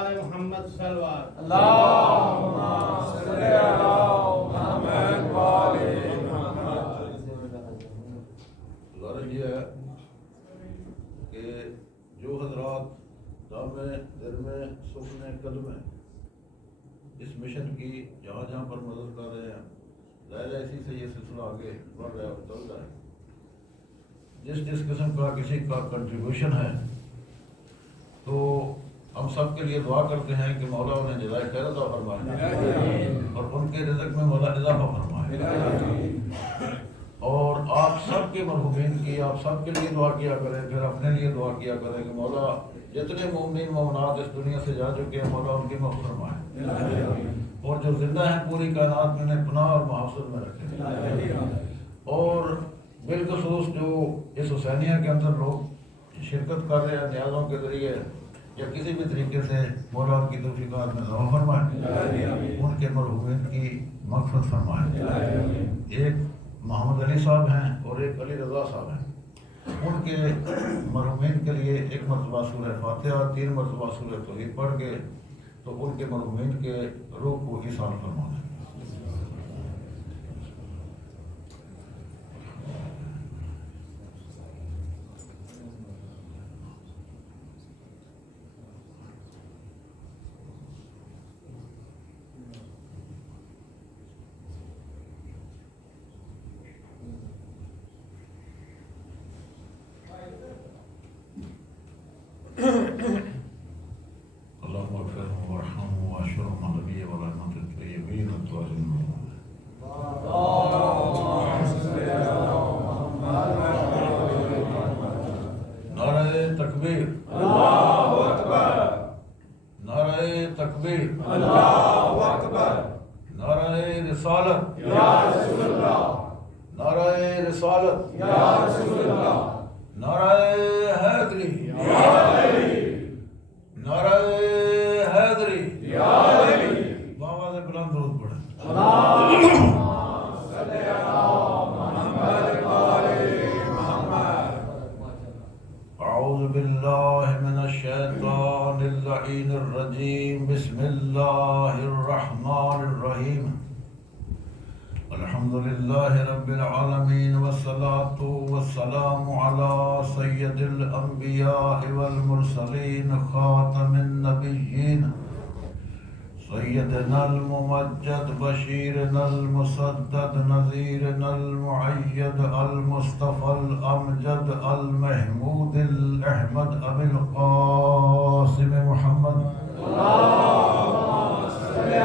محمد صلوات اللهم صل على محمد وآل محمد۔ غرض یہ ہے کہ جو حضرات دام دل میں سکن قدم ہیں اس مشن کی جہاں جہاں پر مدد کر رہے ہیں، ظاہر ہے اسی سے یہ سلسلہ آگے بڑھ رہا ہے اور چل رہا ہے۔ جس قسم کا کسی کا کنٹریبیوشن ہے تو ہم سب کے لیے دعا کرتے ہیں کہ مولا انہیں جزائے خیر عطا فرمائے اور ان کے رزق میں مولا اضافہ فرمائے، اور آپ سب کے مرحومین کی آپ سب کے لیے دعا کیا کریں، پھر اپنے لیے دعا کیا کریں کہ مولا جتنے مومنین مومنات اس دنیا سے جا چکے ہیں مولا ان کی مغفرت فرمائے، اور جو زندہ ہیں پوری کائنات میں انہیں پناہ اور محافظت میں رکھے، اور بالخصوص جو اس حسینیہ کے اندر لوگ شرکت کر رہے ہیں نیازوں کے ذریعے یا کسی بھی طریقے سے مولا ان کی توفیقات میں اضافہ فرمائے، ان کے مرحومین کی مغفرت فرمائے۔ ایک محمد علی صاحب ہیں اور ایک علی رضا صاحب ہیں، ان کے مرحومین کے لیے ایک مرتبہ سورہ فاتحہ 3 مرتبہ سورہ توحید پڑھ کے تو ان کے مرحومین کے روح کو ایصال فرمانا۔ اللهم اغفرهم وارحمهم واشرهم على النبي ورحمة الطيبين الطاهرين۔ نعرہ تکبیر، اللہ اکبر، نعرہ تکبیر، اللہ اکبر، نعرہ رسالت، یا رسول اللہ، نعرہ رسالت، یا رسول اللہ، نعرہ حیدری، یا علی، نعرہ حیدری، یا علی، بابا سے بلند درود پڑھیں۔ اللہم صل علی محمد وآل محمد۔ اعوذ باللہ من الشیطان اللعین الرجیم، بسم اللہ الرحمن الرحیم، الحمد للہ رب العالمین والصلاة والسلام علی سید الانبیاء والمرسلین خاتم النبیین سیدنا الممجد بشیرنا المسدد نذیرنا المعید المصطفى الامجد المحمود الاحمد ابی القاسم محمد اللہم صل علی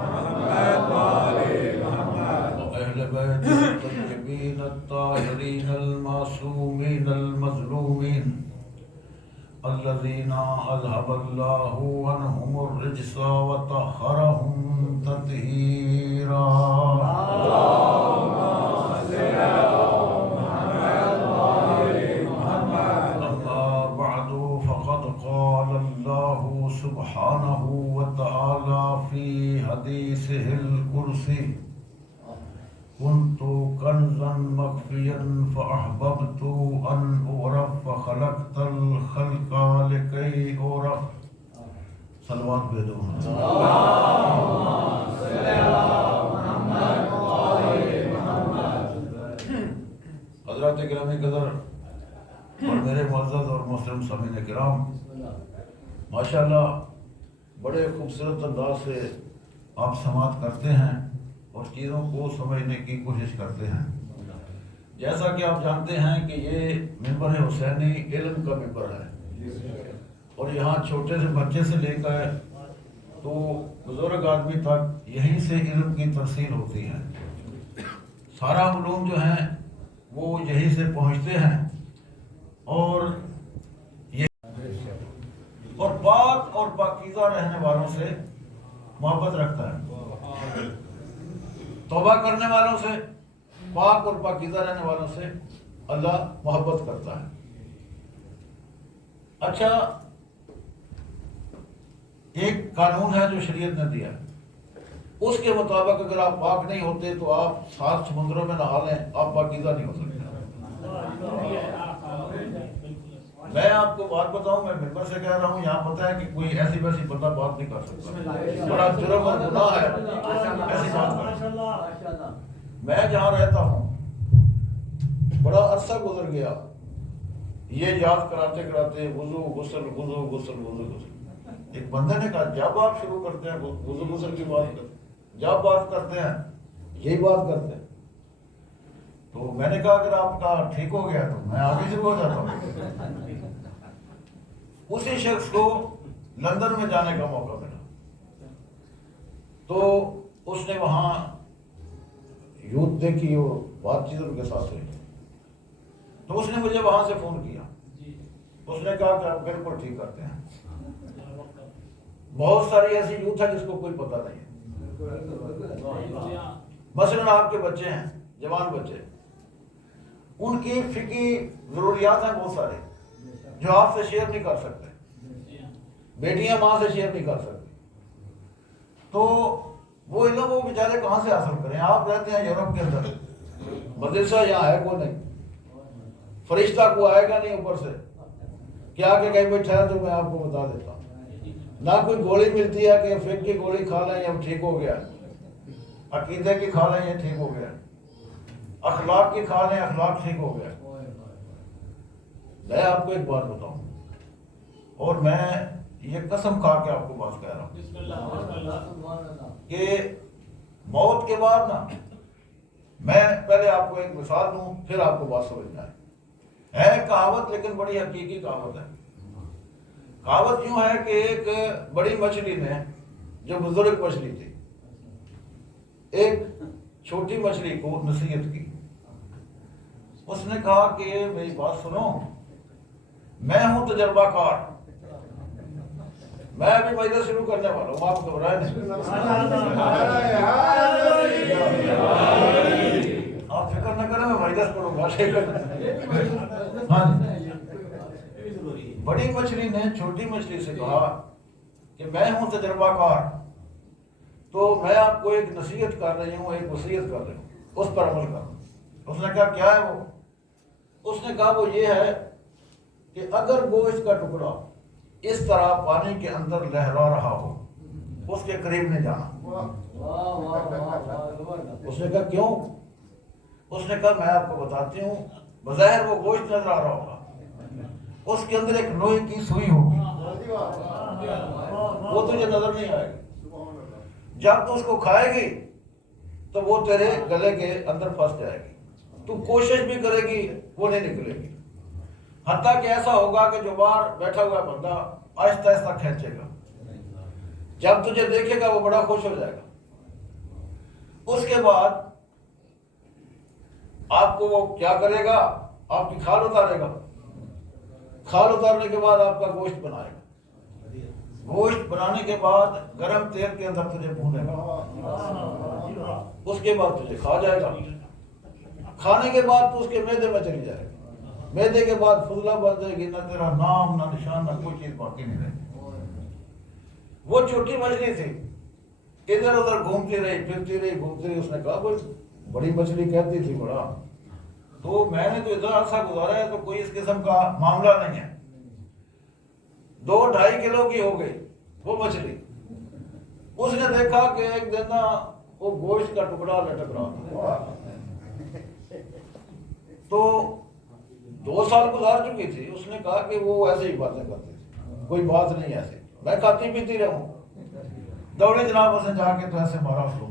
محمد وآل محمد۔ وأهل بيت الطيبين الطاهرين المعصومين المظلومين الذين أذهب الله عنهم الرجس وطهرهم تطهيرا۔ اللہم صل علی محمد وآل محمد۔ أما بعد فقد قال الله سبحانه وتعالى في حديثه القدسي: كنت كنزا مخفيا فأحببت أن أعرف فخلقت الخلق لكي أعرف۔ صلوات بیدو۔ اللہم صل علی محمد وآل محمد۔ حضرات گرامی قدر اور میرے معزز اور محترم سامعین کرام، ماشاءاللہ بڑے خوبصورت انداز سے آپ سماعت کرتے ہیں اور چیزوں کو سمجھنے کی کوشش کرتے ہیں۔ جیسا کہ آپ جانتے ہیں کہ یہ منبر حسینی علم کا منبر ہے، اور یہاں چھوٹے سے بچے سے لے کر تو بزرگ آدمی تک یہیں سے علم کی ترسیل ہوتی ہے۔ سارا علوم جو ہیں وہ یہیں سے پہنچتے ہیں، اور یہ اور پاک اور پاکیزہ رہنے والوں سے محبت رکھتا ہے، توبہ کرنے والوں سے، پاک اور پاکیزہ رہنے والوں سے اللہ محبت کرتا ہے۔ اچھا، ایک قانون ہے جو شریعت نے دیا، اس کے مطابق اگر آپ پاک نہیں ہوتے تو آپ 7 سمندروں میں نہا لیں، آپ پاکیزہ نہیں ہو سکتے۔ میں آپ کو بات بتاؤں، میں ممبر سے کہہ رہا ہوں، یہاں پتہ ہے کہ کوئی ایسی ویسی بندہ بات نہیں کر سکتا، بڑا جرم اور گناہ ہے ایسی بات کرنا۔ میں جہاں رہتا ہوں بڑا عرصہ گزر گیا یہ یاد کراتے کراتے وضو غسل وضو غسل وضو غسل۔ ایک بندے نے کہا جب آپ شروع کرتے ہیں وضو غسل کی بات کرتے ہیں، جب بات کرتے ہیں یہی بات کرتے ہیں، تو میں نے کہا اگر آپ کا ٹھیک ہو گیا تو میں آگے شروع ہو جاتا ہوں۔ اسی شخص کو لندن میں جانے کا موقع ملا تو اس نے وہاں یوتھ دیکھی اور بات چیت ان کے ساتھ ہوئی، تو اس نے مجھے وہاں سے فون کیا، اس نے کہا کہ آپ بالکل ٹھیک کرتے ہیں، بہت ساری ایسی یوتھ ہے جس کو کوئی پتہ نہیں ہے، مثلاً آپ کے بچے ہیں، جوان بچے، ان کی فقہی ضروریات ہیں بہت سارے جو آپ سے شیئر نہیں کر سکتے، بیٹیاں ماں سے شیئر نہیں کر سکتی، تو وہ علم وہ بیچارے کہاں سے حاصل کریں؟ آپ رہتے ہیں یورپ کے اندر، مدرسہ یہاں ہے کوئی نہیں، فرشتہ کو آئے گا نہیں اوپر سے کیا کہ کہیں بیٹھا ہے تو میں آپ کو بتا دیتا ہوں، نہ کوئی گولی ملتی ہے کہ فقہ کی گولی کھا لیں یا ٹھیک ہو گیا، عقیدے کی کھا لیں یہ ٹھیک ہو گیا، اخلاق کی کھا لیں اخلاق ٹھیک ہو گیا۔ میں آپ کو ایک بات بتاؤں اور میں یہ قسم کھا کے آپ کو بات کہہ رہا ہوں کہ موت کے بعد نا، میں پہلے آپ کو ایک مثال دوں پھر آپ کو بات سمجھ میں ہے کہاوت لیکن بڑی حقیقی کہاوت ہے۔ کہاوت یوں ہے کہ ایک بڑی مچھلی نے جو بزرگ مچھلی تھی ایک چھوٹی مچھلی کو نصیحت کی، اس نے کہا کہ میری بات سنو، میں ہوں تجربہ کار، میں ابھی مجلس شروع کرنے والا ہوں، آپ گھبرائے نہیں، آپ فکر نہ کریں میں مجلس پڑھوں گا، ہاں جی۔ بڑی مچھلی نے چھوٹی مچھلی سے کہا کہ میں ہوں تجربہ کار، تو میں آپ کو ایک نصیحت کر رہی ہوں، ایک وصیت کر رہی ہوں، اس پر عمل کرو۔ اس نے کہا کیا ہے وہ؟ اس نے کہا وہ یہ ہے کہ اگر گوشت کا ٹکڑا اس طرح پانی کے اندر لہرا رہا ہو اس کے قریب نہیں جانا۔ اس نے کہا کیوں؟ اس نے کہا میں آپ کو بتاتی ہوں، بظاہر وہ گوشت نظر آ رہا ہوگا، اس کے اندر ایک لوہے کی سوئی ہوگی، وہ تجھے نظر نہیں آئے گی، جب تو اس کو کھائے گی تو وہ تیرے گلے کے اندر پھنس جائے گی، تو کوشش بھی کرے گی وہ نہیں نکلے گی، حتیٰ کہ ایسا ہوگا کہ جو باہر بیٹھا ہوا بندہ آہستہ آہستہ کھینچے گا، جب تجھے دیکھے گا وہ بڑا خوش ہو جائے گا۔ اس کے بعد آپ کو وہ کیا کرے گا؟ آپ کی کھال اتارے گا، کھال اتارنے کے بعد آپ کا گوشت بنائے گا، گوشت بنانے کے بعد گرم تیل کے اندر تجھے بھونے گا، اس کے بعد تجھے کھا جائے گا، کھانے کے بعد تو اس کے معدے میں چلی جائے گا، معدے کے بعد فضلہ بن جائے گی، نہ تیرا نام نہ نشان نہ کوئی چیز باقی نہیں رہے گی۔ وہ چھوٹی مچھلی تھی، ادھر ادھر گھومتی رہی پھرتی رہی گھومتی رہی، اس نے کہا کوئی بڑی مچھلی کہتی تھی بڑا، تو میں نے تو اتنا عرصہ گزارا ہے تو کوئی اس قسم کا معاملہ نہیں ہے، 2-2.5 کلو کی ہو گئی وہ مچھلی۔ اس نے دیکھا کہ ایک دن نا وہ گوشت کا ٹکڑا لٹک رہا تھا، تو 2 سال گزار چکی تھی، اس نے کہا کہ وہ ایسے ہی باتیں کرتی تھی، کوئی بات نہیں ایسے، میں کھاتی پیتی رہوں، دوڑی جناب اس نے جا کے تو ایسے مارا اس کو،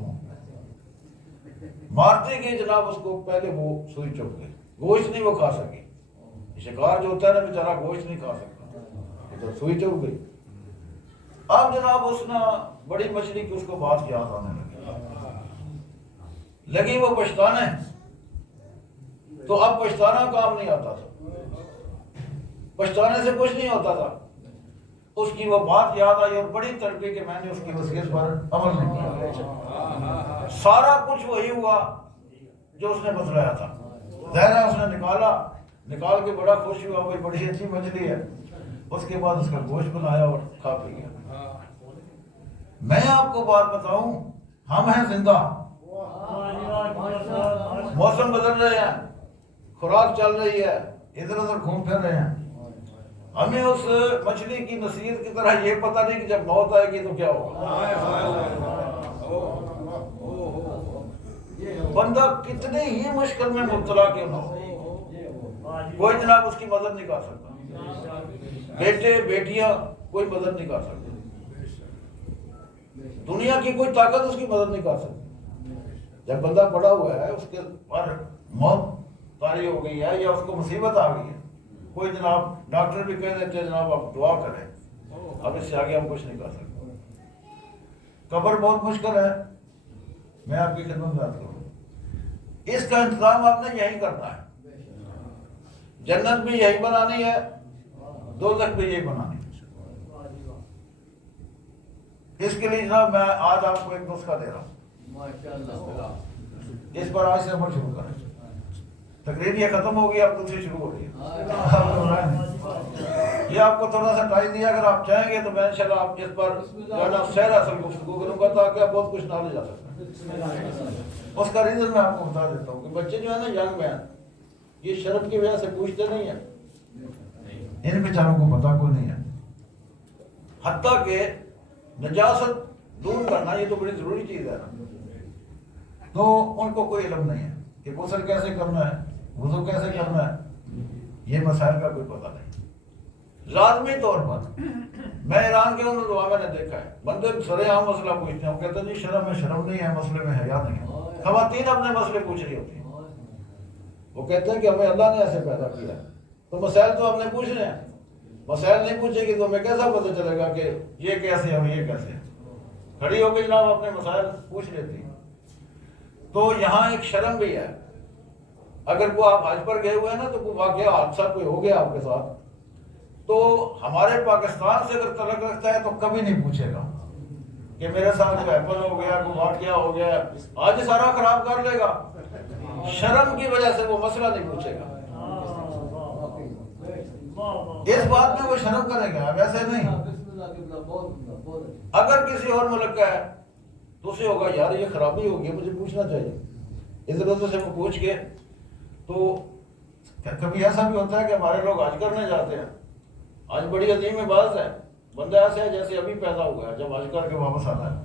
مارتے گئی جناب اس کو، پہلے وہ سوئی چپ گئی، گوشت نہیں وہ کھا سکی، شکار جو ہوتا ہے نا بیچارہ گوشت نہیں کھا سکتا، تو سوئی چپ گئی۔ اب جناب اس نے بڑی مچھلی کی اس کو بات یاد آنے لگی وہ پچھتانے، تو اب پچھتانا کام نہیں آتا تھا، پچھتانے سے کچھ نہیں ہوتا تھا، اس کی وہ بات یاد آئی اور بڑی تڑپی کہ میں نے اس کی وصیت پر عمل نہیں کیا، سارا کچھ وہی ہوا جو اس نے بتلایا تھا، ظاہر ہے اس نے نکال کے بڑا خوش ہوا، وہ بڑی اچھی مچھلی ہے، اس کے بعد اس کا گوشت بنایا اور کھا پی گیا۔ میں آپ کو بات بتاؤں، ہم ہیں زندہ، موسم بدل رہے ہیں، خوراک چل رہی ہے، ادھر ادھر گھوم پھر رہے ہیں، ہمیں اس مچھلی کی نصیحت کی طرح یہ پتہ نہیں کہ جب موت آئے گی تو کیا ہوگا۔ بندہ کتنی ہی مشکل میں مبتلا کیوں نہ ہو، کوئی جناب اس کی مدد نہیں کر سکتا، بیٹے بیٹیاں کوئی مدد نہیں کر سکتے، دنیا کی کوئی طاقت اس کی مدد نہیں کر سکتی۔ جب بندہ پڑا ہوا ہے، اس کے پر موت طاری ہو گئی ہے یا اس کو مصیبت آ گئی ہے، کوئی جناب ڈاکٹر بھی کہہ دیتے ہیں جناب آپ دعا کریں، اب اس سے آگے ہم کچھ نہیں کر سکتے۔ قبر بہت مشکل ہے، میں آپ کی خدمت میں عرض کروں، اس کا انتظام آپ نے یہی کرنا ہے، جنت بھی یہی بنانی ہے، دوزخ بھی یہی بنانی ہے۔ اس کے لیے جناب میں آج آپ کو ایک نسخہ دے رہا ہوں، اس پر آج سے عمل شروع کریں۔ تقریر یہ ختم ہوگی، اب دوسری شروع ہو رہی ہے۔ یہ آپ کو تھوڑا سا ٹائم دیا، اگر آپ چاہیں گے تو میں انشاءاللہ آپ اس پر جو ہے نا سیر اصل گفتگو کروں گا تاکہ آپ بہت کچھ نالج آ سکتا۔ اس کا ریزن میں آپ کو بتا دیتا ہوں کہ بچے جو ہے نا ینگ مین، یہ شرم کی وجہ سے پوچھتے نہیں ہیں، ان بیچاروں کو پتہ کوئی نہیں ہے، حتیٰ کہ نجاست دور کرنا یہ تو بڑی ضروری چیز ہے نا، تو ان کو کوئی علم نہیں ہے کہ غسل کیسے کرنا ہے، وضو کیسے کرنا ہے، یہ مسائل کا کوئی پتہ نہیں۔ لازمی طور پر میں ایران کے اندر دعا میں نے دیکھا ہے، بندے سرے عام مسئلہ پوچھتے ہیں، وہ کہتے ہیں جی شرم میں شرم نہیں ہے، مسئلے میں حیا نہیں ہے۔ خواتین اپنے مسئلے پوچھ رہی ہوتی ہیں، وہ کہتے ہیں کہ ہمیں اللہ نے ایسے پیدا کیا ہے، تو مسائل تو ہم نے پوچھنے ہیں، مسائل نہیں پوچھے گی تو ہمیں کیسا پتہ چلے گا کہ یہ کیسے ہے یہ کیسے ہے۔ کھڑی ہو کے جناب اپنے مسائل پوچھ لیتی ہیں۔ تو یہاں ایک شرم بھی ہے، اگر کوئی آپ حج پر گئے ہوئے ہیں نا تو کوئی واقعہ حادثہ کوئی ہو گیا آپ کے ساتھ، تو ہمارے پاکستان سے اگر تعلق رکھتا ہے تو کبھی نہیں پوچھے گا کہ میرے ساتھ کوئی ایپل ہو گیا، کوئی واقعہ ہو گیا، آج سارا خراب کر لے گا، شرم کی وجہ سے وہ مسئلہ نہیں پوچھے گا۔ اس بات میں وہ شرم کرے گا، ویسے نہیں۔ اگر کسی اور ملک کا ہے تو اسے ہوگا یار یہ خرابی ہوگی، مجھے پوچھنا چاہیے، اس طرح سے وہ پوچھ کے۔ تو کبھی ایسا بھی ہوتا ہے کہ ہمارے لوگ حج کرنے جاتے ہیں، آج بڑی عظیم عبادت ہے، بندہ ایسے ہے جیسے ابھی پیدا ہوا ہے، جب حج کر کے واپس آتا ہے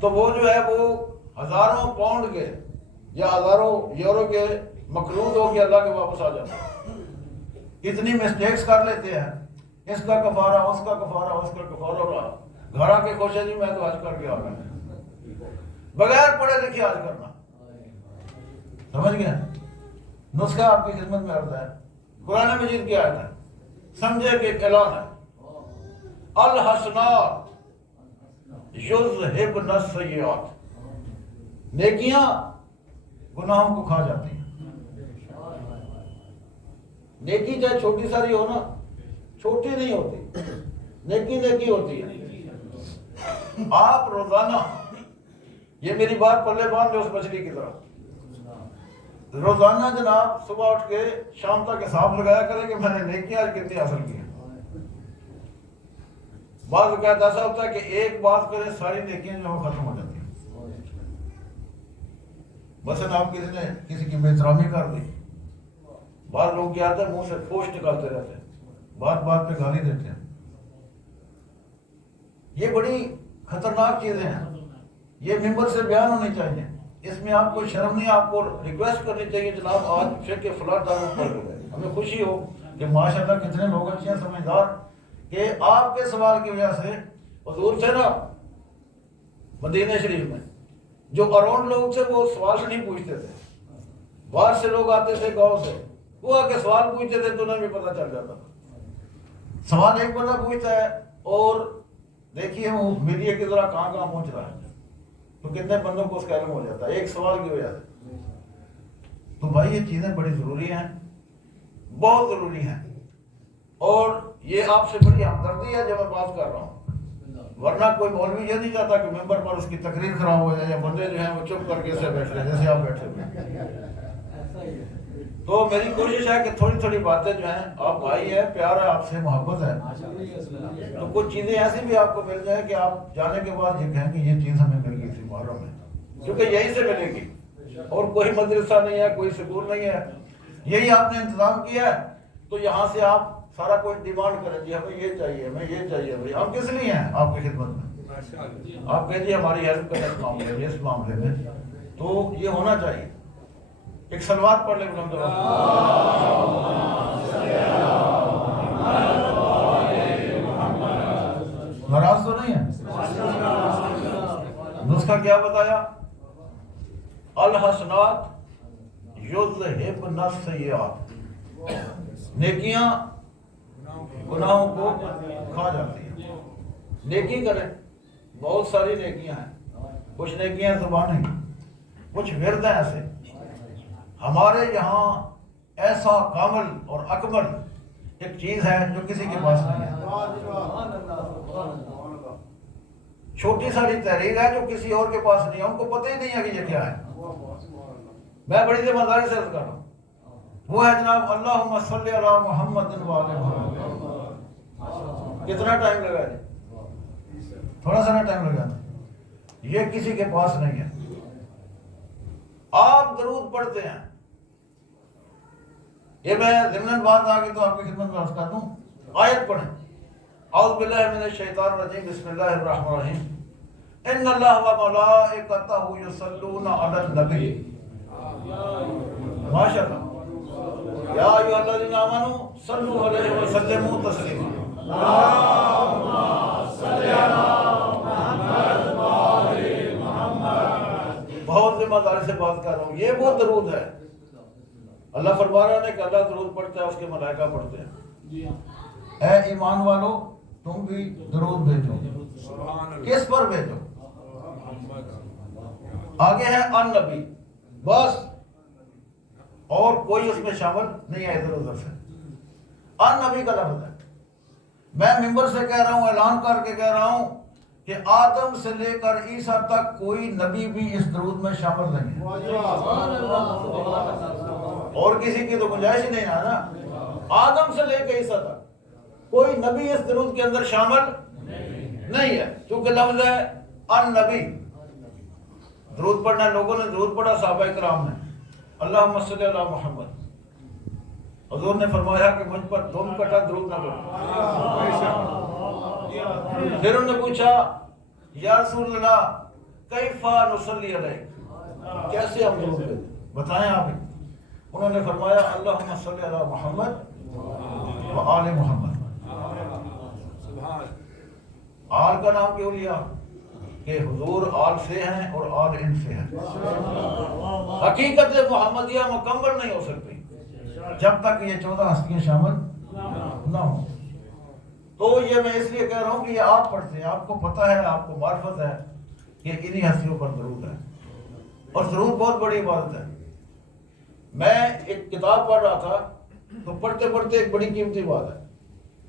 تو وہ جو ہے وہ ہزاروں پاؤنڈ کے یا ہزاروں یورو کے مقروض ہو کے اللہ کے واپس آ جاتا ہے، اتنی مسٹیکس کر لیتے ہیں، اس کا کفارہ، اس کا کفارہ، اس کا کفارہ، رہا گھر آ کے خوش ہے جی میں تو حج کر کے آ گیا، بغیر پڑھے لکھے حج کرنا، سمجھ گئے؟ نسخہ آپ کی خدمت میں عرض ہے، قرآن مجید کی آیت ہے، سمجھے کہ ایک اعلان ہے، الحسنات یذہبن السیئات، نیکیاں گناہوں کو کھا جاتی ہیں۔ نیکی چاہے چھوٹی ساری ہو نا، چھوٹی نہیں ہوتی، نیکی نیکی ہوتی ہے۔ آپ روزانہ، یہ میری بات پلے باندھ لے اس مچھلی کی طرح، روزانہ جناب صبح اٹھ کے شام تک حساب لگایا کریں کہ میں نے نیکیاں آج کتنی حاصل کی ہیں۔ بعض اوقات ایسا ہوتا ہے کہ ایک بات کریں ساری نیکیاں جو ہے ختم ہو جاتی ہیں۔ مثلا آپ کسی نے کسی کی بے احترامی کر دی، بعض لوگ کیا آتا ہے منہ سے پھوش نکالتے رہتے ہیں، بات بات پہ گالی دیتے ہیں، یہ بڑی خطرناک چیزیں ہیں، یہ ممبر سے بیان ہونی چاہیے، اس میں آپ کو شرم نہیں، آپ کو ریکویسٹ کرنی چاہیے جناب آج فقہ فلاں تعلق پر ہو گئے، ہمیں خوشی ہو کہ ماشاءاللہ کتنے لوگ اچھے ہیں سمجھدار کہ آپ کے سوال کی وجہ سے حضور سے نا مدینہ شریف میں جو اراؤنڈ لوگ تھے وہ سوال نہیں پوچھتے تھے، باہر سے لوگ آتے تھے گاؤں سے، وہ آ کے سوال پوچھتے تھے تو انہیں بھی پتہ چل جاتا تھا۔ سوال ایک بندہ پوچھتا ہے اور دیکھیے وہ میڈیا کی ذرا کہاں کہاں پہنچ رہا ہے، تو کتنے بندوں کو اس کا علم ہو جاتا ہے ایک سوال کی وجہ سے۔ تو بھائی یہ چیزیں بڑی ضروری ہیں، بہت ضروری ہیں، اور یہ آپ سے بڑی ہمدردی ہے جب میں بات کر رہا ہوں، ورنہ کوئی مولوی یہ نہیں چاہتا کہ ممبر پر اس کی تقریر خراب ہو جائے یا بندے جو ہیں وہ چپ کر کے سے بیٹھ رہے جیسے آپ بیٹھے ہوئے۔ تو میری کوشش ہے کہ تھوڑی تھوڑی باتیں جو ہیں، آپ بھائی ہیں، پیار ہے آپ سے، محبت ہے، تو کچھ چیزیں ایسی بھی آپ کو مل جائیں کہ آپ جانے کے بعد یہ کہیں کہ یہ چیز ہمیں مل گئی تھی محرم میں، کیونکہ یہیں سے ملے گی، اور کوئی مدرسہ نہیں ہے، کوئی سکول نہیں ہے، یہی آپ نے انتظام کیا ہے، تو یہاں سے آپ سارا کوئی ڈیمانڈ کریں جی ہمیں یہ چاہیے ہمیں یہ چاہیے بھائی، ہم کس لیے ہیں آپ کی خدمت میں؟ آپ کہیں جی ہماری ہیلپ کریں اس معاملے میں، اس معاملے میں، تو یہ ہونا چاہیے۔ ایک صلوات پڑھ لیں بلند ناراض تو نہیں ہے؟ نسخہ کیا بتایا؟ الحسنات یذہبن السیئات، نیکیاں گناہوں کو کھا جاتی ہیں۔ نیکی کریں، بہت ساری نیکیاں ہیں، کچھ نیکیاں زبانی، کچھ ورد ہیں ایسے۔ ہمارے یہاں ایسا کامل اور اکمل ایک چیز ہے جو کسی کے پاس نہیں ہے، چھوٹی ساری تحریر ہے جو کسی اور کے پاس نہیں ہے، ان کو پتہ ہی نہیں ہے کہ یہ کیا ہے۔ میں بڑی ذمہ سے عرض کر رہا ہوں، وہ ہے جناب اللہم صلی علی محمد وعلی محمد۔ کتنا ٹائم لگا جی؟ تھوڑا سا ٹائم لگا، یہ کسی کے پاس نہیں ہے۔ آپ درود پڑھتے ہیں، یہ میں ضمن بات آگے تو آپ کی خدمت میں عرض کر دوں، آیت پڑھیں، اعوذ باللہ من الشیطان الرجیم، بسم اللہ الرحمن الرحیم، ان اللہ و ملائکتہ یصلون علی النبی، ماشاءاللہ، یا ایھا الذین آمنوا صلوا علیہ وسلموا تسلیما، اللہم صل علی محمد وآل محمد۔ بہت ذمہ داری سے بات کر رہا ہوں، یہ وہ درود ہے، اللہ فرما رہا ہے کہ اللہ درود پڑھتا ہے، اس کے ملائکہ پڑھتے ہیں۔ اے ایمان والو تم بھی درود بھیجو، کس پر بھیجو؟ آگے ہے ان نبی، بس اور کوئی اس میں شامل نہیں ہے ادھر ادھر سے، ان نبی کا لفظ ہے۔ میں ممبر سے کہہ رہا ہوں، اعلان کر کے کہہ رہا ہوں کہ آدم سے لے کر عیسیٰ تک کوئی نبی بھی اس درود میں شامل نہیں ہے، اور کسی کی تو گنجائش ہی نہیں ہے نا۔ آدم سے لے کے عیسیٰ تک کوئی نبی اس درود کے اندر شامل نہیں ہے، چونکہ لفظ ہے ان نبی۔ درود پڑھنا، لوگوں نے درود پڑھا، صحابہ کرام نے، اللہم صلی علی محمد، حضور نے فرمایا کہ مجھ پر دم کٹا درود نہ پڑھو۔ پھر انہوں نے پوچھا یا رسول اللہ کیف نصلی علیک، کیسے ہم درود پڑھیں، بتائیں آپ ہی۔ انہوں نے فرمایا اللہم صلی علی محمد و آل محمد۔ آل کا نام کیوں لیا؟ کہ حضور آل سے ہیں اور آل ان سے ہیں۔ حقیقت محمدیہ مکمل نہیں ہو سکتی جب تک یہ 14 ہستیاں شامل نہ ہوں۔ تو یہ میں اس لیے کہہ رہا ہوں کہ یہ آپ پڑھتے ہیں، آپ کو پتہ ہے، آپ کو معرفت ہے کہ انہی ہستیوں پر درود ہے، اور درود بہت بڑی عبادت ہے۔ میں ایک کتاب پڑھ رہا تھا تو پڑھتے پڑھتے ایک بڑی قیمتی بات ہے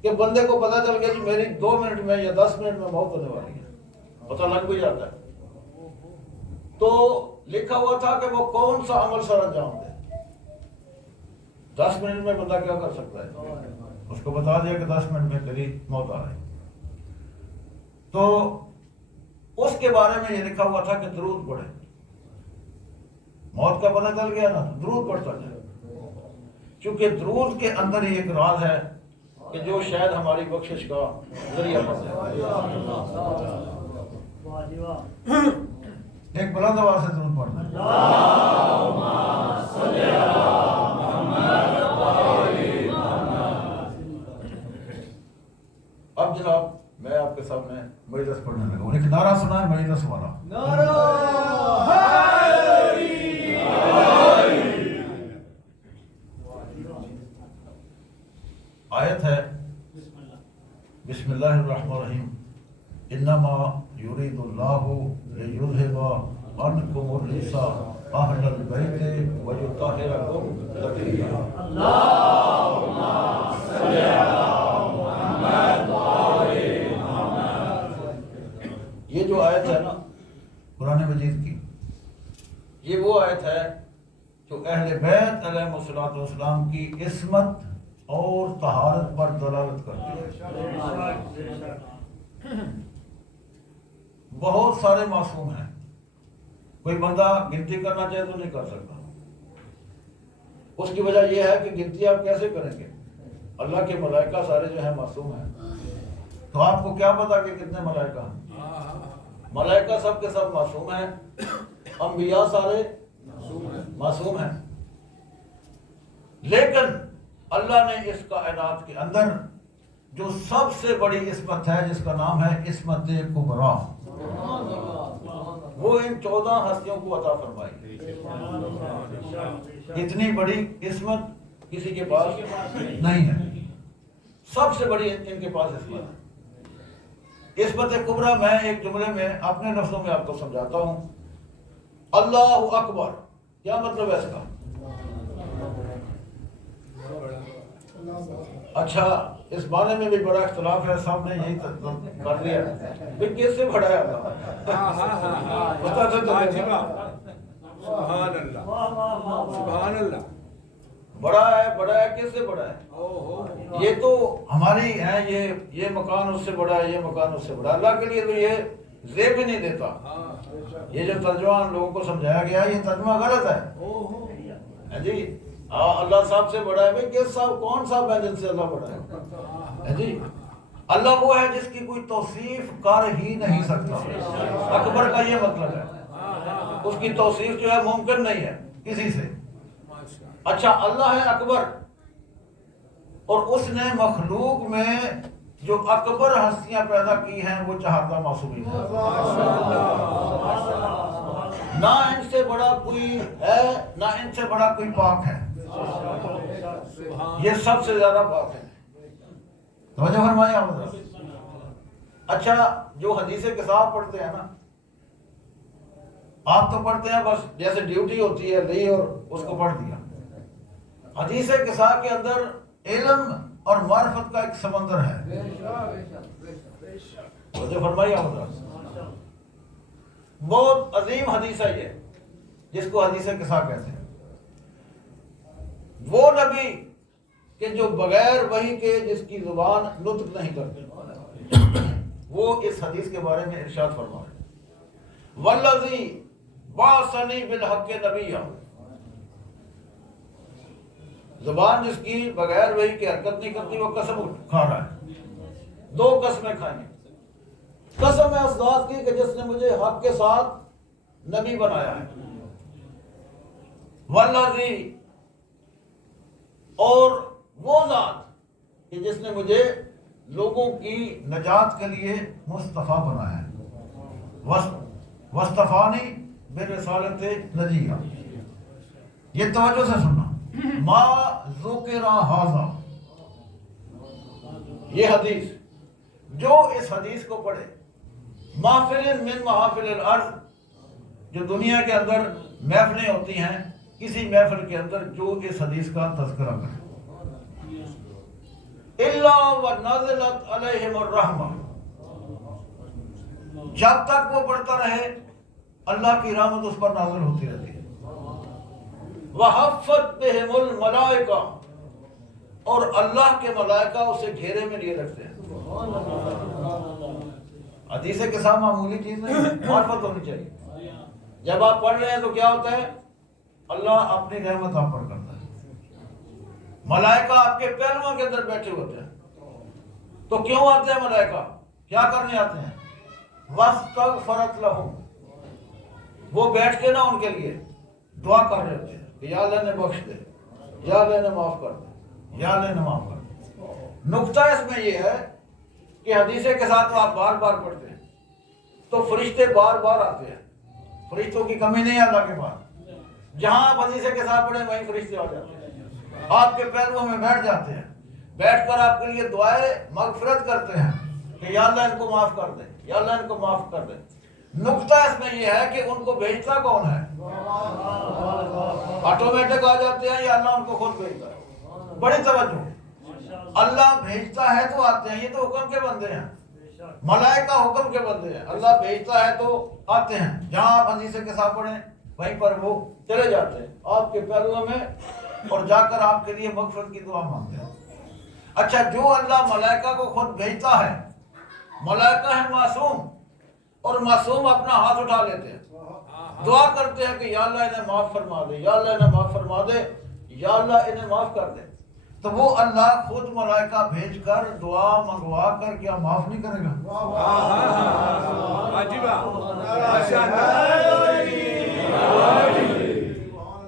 کہ بندے کو پتہ چل گیا کہ میری 2 منٹ میں یا 10 منٹ میں موت ہونے والی ہے، پتہ لگ بھی جاتا ہے۔ تو لکھا ہوا تھا کہ وہ کون سا عمل سر انجام دے، 10 منٹ میں بندہ کیا کر سکتا ہے، اس کو بتا دیا کہ 10 منٹ میں تیری موت آ رہی۔ تو اس کے بارے میں یہ لکھا ہوا تھا کہ درود پڑھے، موت کا پتہ چل گیا نا تو درود پڑھتا جائے، چونکہ درود کے اندر ہی ایک راز ہے کہ جو شاید ہماری بخشش کا ذریعہ بن جائے۔ ایک بلند آواز سے درود پڑھنا ہے۔ اب جناب میں آپ کے سامنے مجلس پڑھنے لگا ہوں، ایک نعرہ سنا ہے مجلس والا، آیت ہے بسم اللہ الرحمن الرحیم، انما یرید اللہ لیذھب عنکم الرجس اہل البیت ویطہرکم تطہیرا۔ اللہم صل علی محمد وآل محمد۔ یہ جو آیت ہے نا قرآن مجید کی، یہ وہ آیت ہے جو اہل بیت علیہ الصلوۃ والسلام کی عصمت اور طہارت پر دلالت کرتی ہے۔ بہت سارے معصوم ہیں، کوئی بندہ گنتی کرنا چاہے تو نہیں کر سکتا، اس کی وجہ یہ ہے کہ گنتی آپ کیسے کریں گے؟ اللہ کے ملائکہ سارے جو ہیں معصوم ہیں، تو آپ کو کیا پتا کہ کتنے ملائکہ ہیں؟ ملائکہ سب کے سب معصوم ہیں، انبیاء سارے معصوم ہیں، لیکن اللہ نے اس کائنات کے اندر جو سب سے بڑی عصمت ہے جس کا نام ہے عصمت کبریٰ، وہ ان 14 ہستیوں کو عطا فرمائی۔ اتنی بڑی عصمت کسی کے پاس نہیں ہے، سب سے بڑی ان کے پاس عصمت ہے۔ عصمت کبریٰ میں ایک جملے میں اپنے لفظوں میں آپ کو سمجھاتا ہوں۔ اللہ اکبر کیا مطلب ہے اس کا؟ اچھا، اس بارے میں بھی بڑا اختلاف ہے، سب نے یہی کر لیا کہ کس سے بڑا ہے اللہ؟ پتا تو سبحان اللہ، سبحان اللہ، بڑا ہے کس سے بڑا ہے؟ یہ تو ہماری ہے، یہ مکان اس سے بڑا ہے، یہ مکان اس سے بڑا ہے۔ اللہ کے لیے تو یہ زیب ہی نہیں دیتا۔ یہ جو ترجمہ لوگوں کو سمجھایا گیا یہ ترجمہ غلط ہے جی۔ اللہ صاحب سے بڑا ہے، بھائی کس صاحب کون صاحب ہے جن سے اللہ بڑا ہے جی؟ اللہ وہ ہے جس کی کوئی توصیف کر ہی نہیں سکتا۔ اکبر کا یہ مطلب ہے، اس کی توصیف جو ہے ممکن نہیں ہے کسی سے۔ اچھا، اللہ ہے اکبر، اور اس نے مخلوق میں جو اکبر ہستیاں پیدا کی ہیں وہ چہارتا معصومین ہے، نہ ان سے بڑا کوئی ہے نہ ان سے بڑا کوئی پاک ہے، یہ سب سے زیادہ پاک ہے۔ توجہ فرمائیں آپ حضرات۔ اچھا، جو حدیث کتاب پڑھتے ہیں نا، آپ تو پڑھتے ہیں بس جیسے ڈیوٹی ہوتی ہے لی اور اس کو پڑھ دیا۔ حدیث کتاب کے اندر علم اور معرفت کا ایک سمندر ہے۔ توجہ فرمائیں آپ حضرات، بہت عظیم حدیث ہے یہ، جس کو حدیث کتاب کہتے ہیں۔ وہ نبی کہ جو بغیر وحی کے جس کی زبان نطق نہیں کرتی، وہ اس حدیث کے بارے میں ارشاد فرما رہے ہیں، والذی بعثنی بالحق نبیّا، زبان جس کی بغیر وحی کی حرکت نہیں کرتی وہ قسم کھا رہا ہے، دو قسمیں کھائیں گے۔ قسم ہے اس ذات کی کہ جس نے مجھے حق کے ساتھ نبی بنایا ہے، والذی، اور وہ ذات کہ جس نے مجھے لوگوں کی نجات کے لیے مصطفیٰ بنایا ہے، وصطفانی برسالت نجیہ۔ یہ توجہ سے سننا، ما ذکر ھذا، یہ حدیث، جو اس حدیث کو پڑھے، محفل من محافل الارض، جو دنیا کے اندر محفلیں ہوتی ہیں، کسی محفل کے اندر جو اس حدیث کا تذکرہ کرے، الا ونزلت علیہم الرحمہ، جب تک وہ پڑھتا رہے اللہ کی رحمت اس پر نازل ہوتی رہتی ہے، وحفت بہم الملائکہ، اور اللہ کے ملائکہ اسے گھیرے میں لیے رکھتے ہیں۔ حدیث کے ساتھ معمولی چیز نہیں، معرفت ہونی چاہیے۔ جب آپ پڑھ رہے ہیں تو کیا ہوتا ہے؟ اللہ اپنی رحمت آپ پر کرتا ہے، ملائکہ آپ کے پہلوؤں کے اندر بیٹھے ہوتے ہیں۔ تو کیوں آتے ہیں ملائکہ؟ کیا کرنے آتے ہیں؟ وَاسْتَغْفَرَتْ لَهُمْ، وہ بیٹھ کے نا ان کے لیے دعا کر رہے ہوتے ہیں کہ یا اللہ نے بخش دے، یا اللہ نے معاف کر دے، یا اللہ نے معاف کر دے۔ نقطہ اس میں یہ ہے کہ حدیث کے ساتھ آپ بار بار پڑھتے ہیں تو فرشتے بار بار آتے ہیں، فرشتوں کی کمی نہیں ہے اللہ کے پاس۔ جہاں آپ حدیث کے ساتھ پڑھیں وہیں فرشتے آ جاتے ہیں، آپ کے پیروں میں بیٹھ جاتے ہیں، بیٹھ کر آپ کے لیے دعائیں مغفرت کرتے ہیں کہ یا اللہ ان کو معاف کر دے، یا اللہ ان کو معاف کر دے۔ نقطہ اس میں یہ ہے کہ ان کو بھیجتا کون ہے؟ آٹومیٹک آ جاتے ہیں یا اللہ ان کو خود بھیجتا ہے؟ بڑی توجہ، اللہ بھیجتا ہے تو آتے ہیں، یہ تو حکم کے بندے ہیں، ملائکہ حکم کے بندے ہیں، اللہ بھیجتا ہے تو آتے ہیں، جہاں آپ حدیث کے ساتھ پڑھیں وہیں پر وہ چلے جاتے ہیں آپ کے پیروں میں اور جا کر آپ کے لیے مغفرت کی دعا مانگتے ہیں۔ اچھا، جو اللہ ملائکہ کو خود بھیجتا ہے، ملائکہ ہے معصوم، اور معصوم اپنا ہاتھ اٹھا لیتے ہیں، دعا کرتے ہیں کہ یا اللہ انہیں معاف فرما دے، یا اللہ انہیں معاف فرما دے، یا اللہ انہیں معاف کر دے۔ تو وہ اللہ خود ملائکہ بھیج کر دعا منگوا کر کیا معاف نہیں کرے گا؟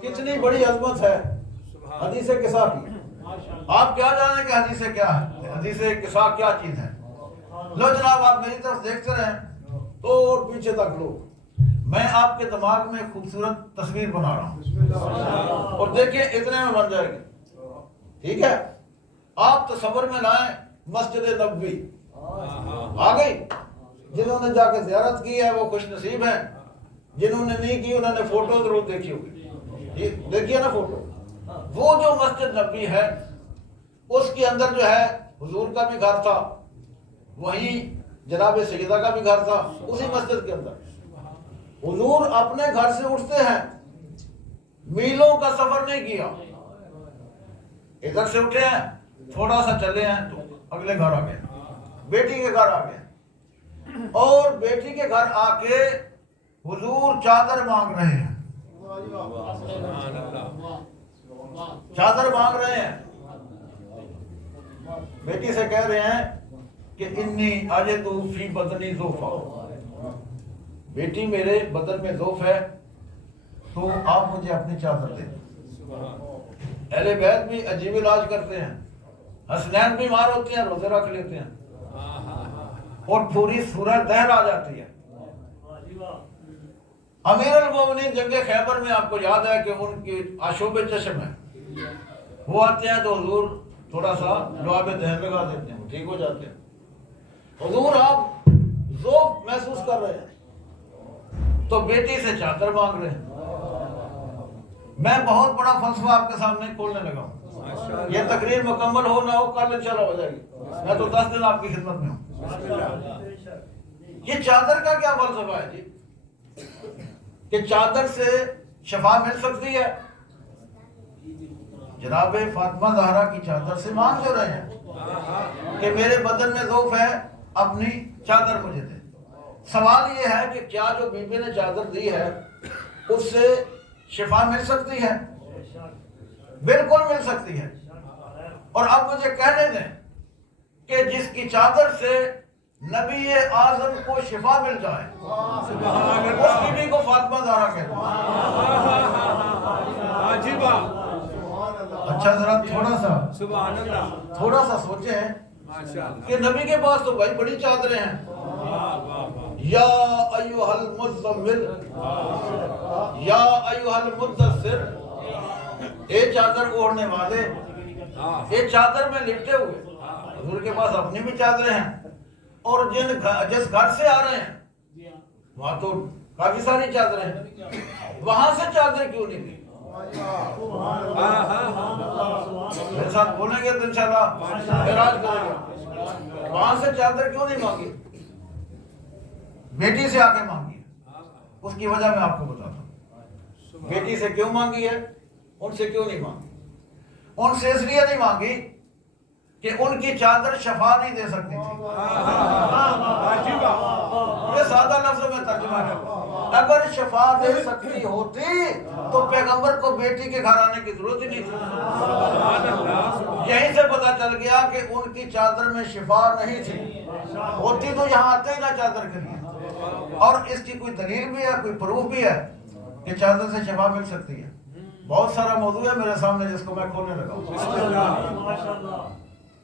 کتنی بڑی عظمت ہے حدیث قصا کی. آپ کیا جانیں کہ حدیث کیا ہے، حدیث قصا کیا چیز ہے؟ لو جناب آپ میری طرف دیکھتے رہیں تو اور پیچھے تک لو، میں آپ کے دماغ میں ایک خوبصورت تصویر بنا رہا ہوں اور دیکھیں اتنے میں بن جائے گی. ٹھیک ہے، آپ تصور میں لائیں مسجد نبوی آ گئی. جنہوں نے جا کے زیارت کی ہے وہ خوش نصیب ہیں، جنہوں نے نہیں کی انہوں نے فوٹو ضرور دیکھی ہوگی. دیکھیے نا فوٹو، وہ جو مسجد نبوی ہے اس کے اندر جو ہے حضور کا بھی گھر تھا، وہیں جناب سیدہ کا بھی گھر تھا، اسی مسجد کے اندر. حضور اپنے گھر سے اٹھتے ہیں، میلوں کا سفر نہیں کیا، ادھر سے اٹھے ہیں تھوڑا سا چلے ہیں تو اگلے گھر آ گئے، بیٹی کے گھر آ گئے، اور بیٹی کے گھر آ کے حضور چادر مانگ رہے ہیں، چادر مانگ رہے ہیں. بیٹی سے کہہ رہے ہیں کہ انی اجد فی بدنی ضعفا، بیٹی میرے بدن میں ضعف ہے تو آپ مجھے اپنی چادر دیں. اہل بیت بھی عجیب علاج کرتے ہیں، حسنین بیمار ہوتے ہیں روزے رکھ لیتے ہیں اور پوری سورہ دہر آ جاتی ہے. امیر المومنین جنگ خیبر میں آپ کو یاد ہے کہ ان کی آشوب چشم ہے، وہ آتے ہیں تو حضور تھوڑا سا لعاب دہن لگا دیتے ہیں، وہ ٹھیک ہو جاتے ہیں. حضور آپ ذوق محسوس کر رہے ہیں تو بیٹی سے چادر مانگ رہے ہیں. میں بہت بڑا فلسفہ آپ کے سامنے کھولنے لگا ہوں. یہ تقریر مکمل ہو نہ ہو کل انشاءاللہ ہو جائے گی، میں تو 10 دن آپ کی خدمت میں ہوں. یہ چادر کا کیا فلسفہ ہے جی کہ چادر سے شفا مل سکتی ہے؟ جناب فاطمہ زہرا کی چادر سے مانگ جو رہے ہیں کہ میرے بدن میں ضعف ہے، اپنی چادر مجھے دے. سوال یہ ہے کہ کیا جو بی بی نے چادر دی ہے اس سے شفا مل سکتی ہے؟ بالکل مل سکتی ہے. اور اب مجھے کہنے دیں کہ جس کی چادر سے نبی اعظم کو شفا مل جائے اس بی بی کو فاطمہ زہرا کہتے ہیں. اچھا ذرا تھوڑا سا سوچیں کہ نبی کے پاس تو بھائی بڑی چادریں ہیں. یا ایھا المزمل یا ایھا المدثر، اے چادر اوڑھنے والے، اے چادر میں لپٹے ہوئے. حضور کے پاس اپنی بھی چادریں ہیں اور جس گھر سے آ رہے ہیں وہاں تو کافی ساری چادریں ہیں، وہاں سے چادر کیوں نہیں دی؟ میرے ساتھ بولیں گے تو انشاءاللہ معراج کریں گے. وہاں سے چادر کیوں نہیں مانگی؟ بیٹی سے آ کے مانگی. اس کی وجہ میں آپ کو بتاتا ہوں. بیٹی سے کیوں مانگی ہے، ان سے کیوں نہیں مانگی؟ ان سے اس لیے نہیں مانگی کہ ان کی چادر شفا نہیں دے سکتی تھی. یہ سادہ لفظوں میں ترجمہ ہے. اگر شفا دے سکتی ہوتی تو پیغمبر کو بیٹی کے گھر آنے کی ضرورت ہی نہیں تھی. یہیں سے پتا چل گیا کہ ان کی چادر میں شفا نہیں تھی، ہوتی تو یہاں آتے ہی نہ چادر کے لیے. اور اس کی کوئی دلیل بھی ہے، کوئی پروف بھی ہے کہ چادر سے شفا مل سکتی ہے. بہت سارا موضوع ہے میرے سامنے جس کو میں کھولنے لگا ہوں.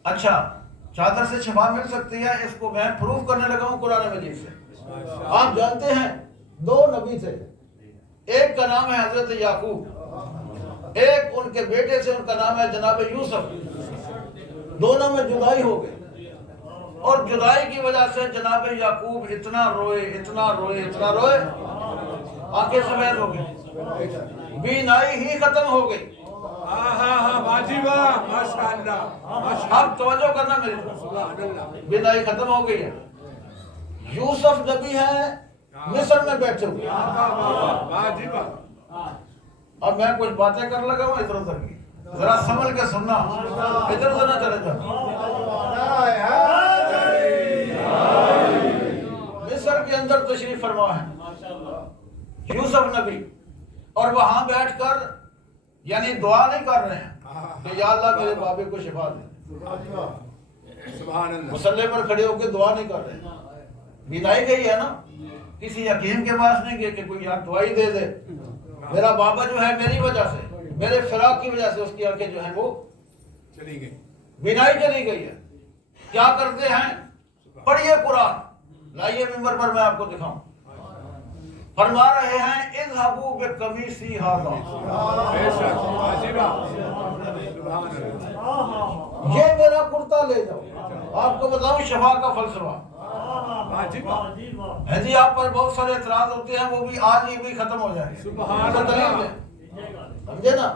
اچھا، چادر سے شفا مل سکتی ہے، اس کو میں پروف کرنے لگا ہوں قرآن مجید سے. آپ جانتے ہیں 2 نبی تھے، ایک کا نام ہے حضرت یعقوب، ایک ان کے بیٹے سے ان کا نام ہے جناب یوسف. دونوں میں جدائی ہو گئی اور جدائی کی وجہ سے جناب یعقوب اتنا روئے آنکھیں سفید ہو گئی، بینائی ہی ختم ہو گئی. اب توجہ کرنا میری طرف، بینائی ختم ہو گئی ہے. یوسف نبی ہے مصر میں بیٹھے ہوئے. اب میں کچھ باتیں کر لگا ہوں ادھر ادھر کی، ذرا سنبھل کے سننا، ادھر ادھر نہ چلے جانا. مصر کے اندر تشریف فرما ہے یوسف نبی، اور وہاں بیٹھ کر یعنی دعا نہیں کر رہے ہیں، کہ یا اللہ میرے بابے کو شفا دے. سبحان اللہ. مسلح پر کھڑے ہو کے دعا نہیں کر رہے. بینائی گئی ہے نا, کسی حکیم کے پاس نہیں گئے کہ کوئی یار دوائی دے دے. میرا بابا جو ہے میری وجہ سے, میرے فراق کی وجہ سے اس کی آنکھیں جو ہیں وہ چلی گئی, بینائی چلی گئی ہے. کیا کرتے ہیں؟ پڑھیے قرآن. لائیے ممبر پر میں آپ کو دکھاؤں. فرما رہے ہیں اذهبوا بقمیصی ھذا, بے شک عجیب. سبحان اللہ. یہ میرا کرتا لے جاؤ. آپ کو بتاؤں شفا کا فلسفہ عجیب. ہے جی. آپ پر بہت سارے اعتراض ہوتے ہیں, وہ بھی آج ہی بھی ختم ہو جائیں گے. سبحان تو دلیل اللہ. دیں. سمجھے نا.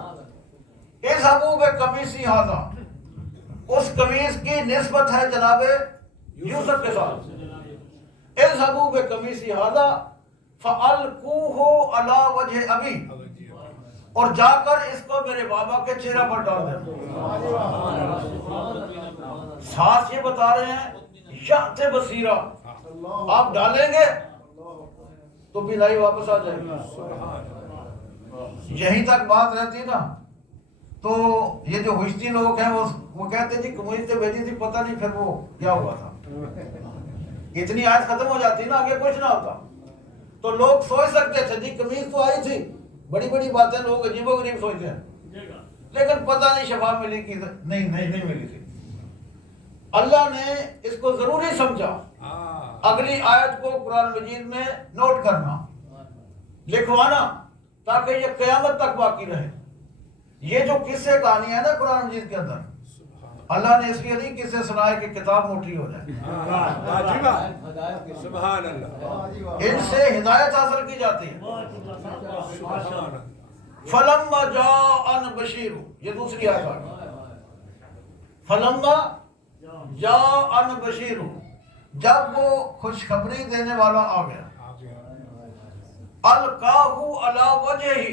اذهبوا بقمیصی ھذا, اس قمیص کی نسبت ہے جناب یوسف کے ساتھ. اذهبوا بقمیصی ھذا فَأَلْقُوهُ عَلَى وَجْهِ أَبِي, اور جا کر اس کو میرے بابا کے چہرہ پر ڈال دیں. ساتھ یہ بتا رہے ہیں یأتِ بصیرا, آپ ڈالیں گے تو بینائی واپس آ جائے گی. یہیں تک بات رہتی نا. تو یہ جو حجتی لوگ ہیں وہ کہتے ہیں جی کمیونٹی بھیجی تھی, پتہ نہیں پھر وہ کیا ہوا تھا. اتنی آیت ختم ہو جاتی نا, آگے کچھ نہ ہوتا. تو لوگ سوچ سکتے تھے جی قمیص تو آئی تھی, بڑی بڑی باتیں لوگ عجیب و غریب سوچتے ہیں, لیکن پتہ نہیں شفا ملی کی نہیں ملی تھی. اللہ نے اس کو ضروری سمجھا. اگلی آیت کو قرآن مجید میں نوٹ کرنا, لکھوانا, تاکہ یہ قیامت تک باقی رہے. یہ جو قصے کہانی ہے نا قرآن مجید کے اندر, اللہ نے اس لیے نہیں قصے سنائے کہ کتاب موٹی ہو جائے. سبحان اللہ. ان سے ہدایت حاصل کی جاتی ہے. فلما جاء بشیر, یہ دوسری آیت ہے. فلما جاء بشیر, جب وہ خوشخبری دینے والا آ گیا. القاہ علی وجہہ,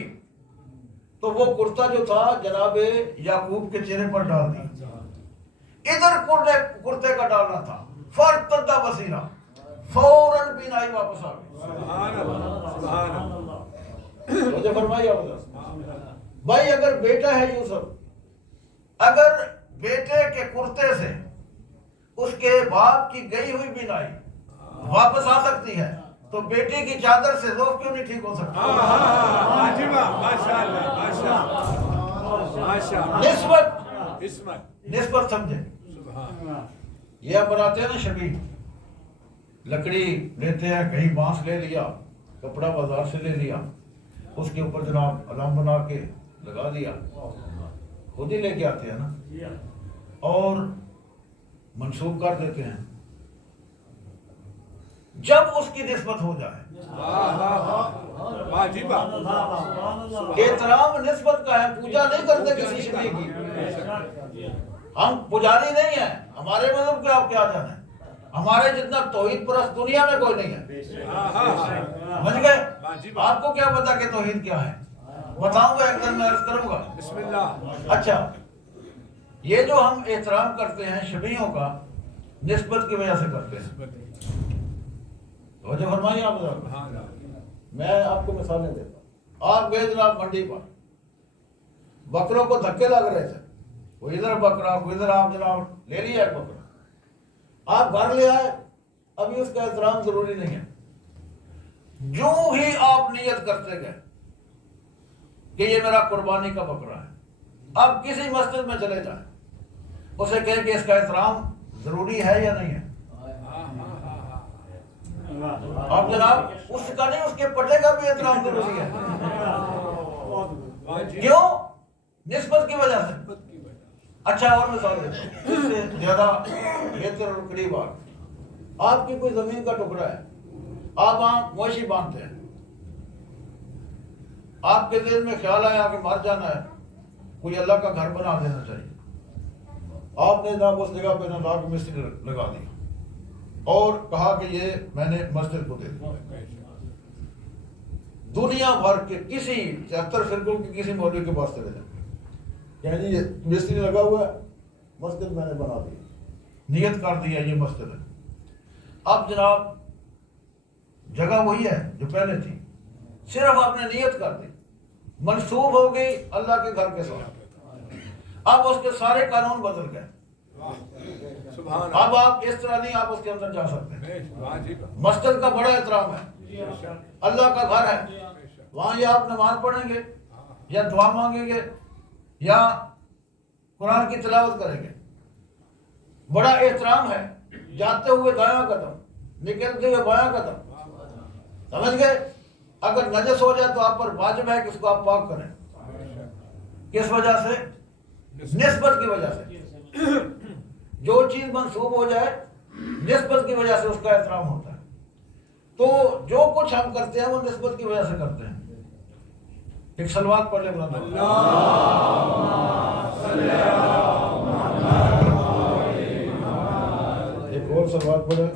تو وہ کرتا جو تھا جناب یعقوب کے چہرے پر ڈال دیا. ادھر کرتے کا ڈالنا تھا. فرتد بصیرا, فوراً بینائی واپس آ گئی. سبحان اللہ. سبحان اللہ. مجھے فرمائیے بھائی, اگر بیٹا ہے یوسف, اگر بیٹے کے کرتے سے اس کے باپ کی گئی ہوئی بینائی واپس آ سکتی ہے, تو بیٹی کی چادر سے روف کیوں نہیں ٹھیک ہو سکتا؟ نسبت سمجھے. یہ آپ بناتے ہیں نا شبیہ, لکڑی لیتے ہیں, کہیں بانس لے لیا, کپڑا بازار سے لے لیا, اس کے اوپر جناب علم بنا کے لگا دیا, خود ہی لے کے آتے ہیں نا, اور منسوب کر دیتے ہیں. جب اس کی نسبت ہو جائے, احترام نسبت کا ہے, پوجا نہیں کرتے کسی شبیہ کی. ہم پجاری نہیں ہیں, ہمارے مذہب کے آپ کیا جانے, ہمارے جتنا توحید پرست دنیا میں کوئی نہیں ہے. سمجھ گئے؟ آپ کو کیا پتا کہ توحید کیا ہے؟ بتاؤں گا, ایک دن میں عرض کروں گا. بسم اللہ. اچھا, یہ جو ہم احترام کرتے ہیں شبیہوں کا, نسبت کی وجہ سے کرتے ہیں. توجہ فرمائیے. آپ میں آپ کو مثالیں دیتا ہوں. آپ گئے جناب منڈی پر, بکروں کو دھکے لگ رہے تھے, وہ ادھر بکرا, وہ ادھر, آپ جناب لے لیا ایک بکرا, آپ گھر لے آئے. ابھی اس کا احترام ضروری نہیں ہے. جو ہی آپ نیت کرتے گئے کہ یہ میرا قربانی کا بکرا ہے, اب کسی مسجد میں چلے جائیں, اسے کہیں کہ اس کا احترام ضروری ہے یا نہیں ہے. آپ جناب اس کا نہیں, اس کے پٹے کا بھی احترام ضروری ہے. کیوں؟ نسبت کی وجہ سے. اچھا, اور مثال دیتا ہوں اس سے زیادہ بہتر اور قریب. آپ کی کوئی زمین کا ٹکڑا ہے, آپ وہاں مویشی باندھتے ہیں, آپ کے دل میں خیال آیا کہ مر جانا ہے, کوئی اللہ کا گھر بنا دینا چاہیے. آپ نے جناب اس جگہ پہ نہ مستری لگا دی اور کہا کہ یہ میں نے مسجد کو دے دیا. دنیا بھر کے کسی 73 فرقوں کے کسی مولوی کے پاس چلے جائیں, یعنی یہ مستری لگا ہوا ہے, مسجد میں نے بنا دی, نیت کر دیا یہ مسجد ہے. اب جناب جگہ وہی ہے جو پہلے تھی, صرف آپ نے نیت کر دی, منسوب ہو گئی اللہ کے گھر کے ساتھ. اب اس کے سارے قانون بدل گئے. سبحان اب آپ اس طرح نہیں آپ اس کے اندر جا سکتے. واجب مسجد کا بڑا احترام ہے, اللہ کا گھر ہے, وہاں یا آپ نماز پڑھیں گے یا دعا مانگیں گے یا قرآن کی تلاوت کریں گے. بڑا احترام ہے. جاتے ہوئے دایاں قدم, نکلتے ہوئے بایاں قدم, سمجھ گئے. اگر نجس ہو جائے تو آپ پر واجب ہے کہ اس کو آپ پاک کریں. کس وجہ سے؟ نسبت کی وجہ سے. جو چیز منسوب ہو جائے نسبت کی وجہ سے اس کا احترام ہوتا ہے. تو جو کچھ ہم کرتے ہیں وہ نسبت کی وجہ سے کرتے ہیں. ایک صلوات پڑھ لے برادر. ایک اور صلوات پڑھے.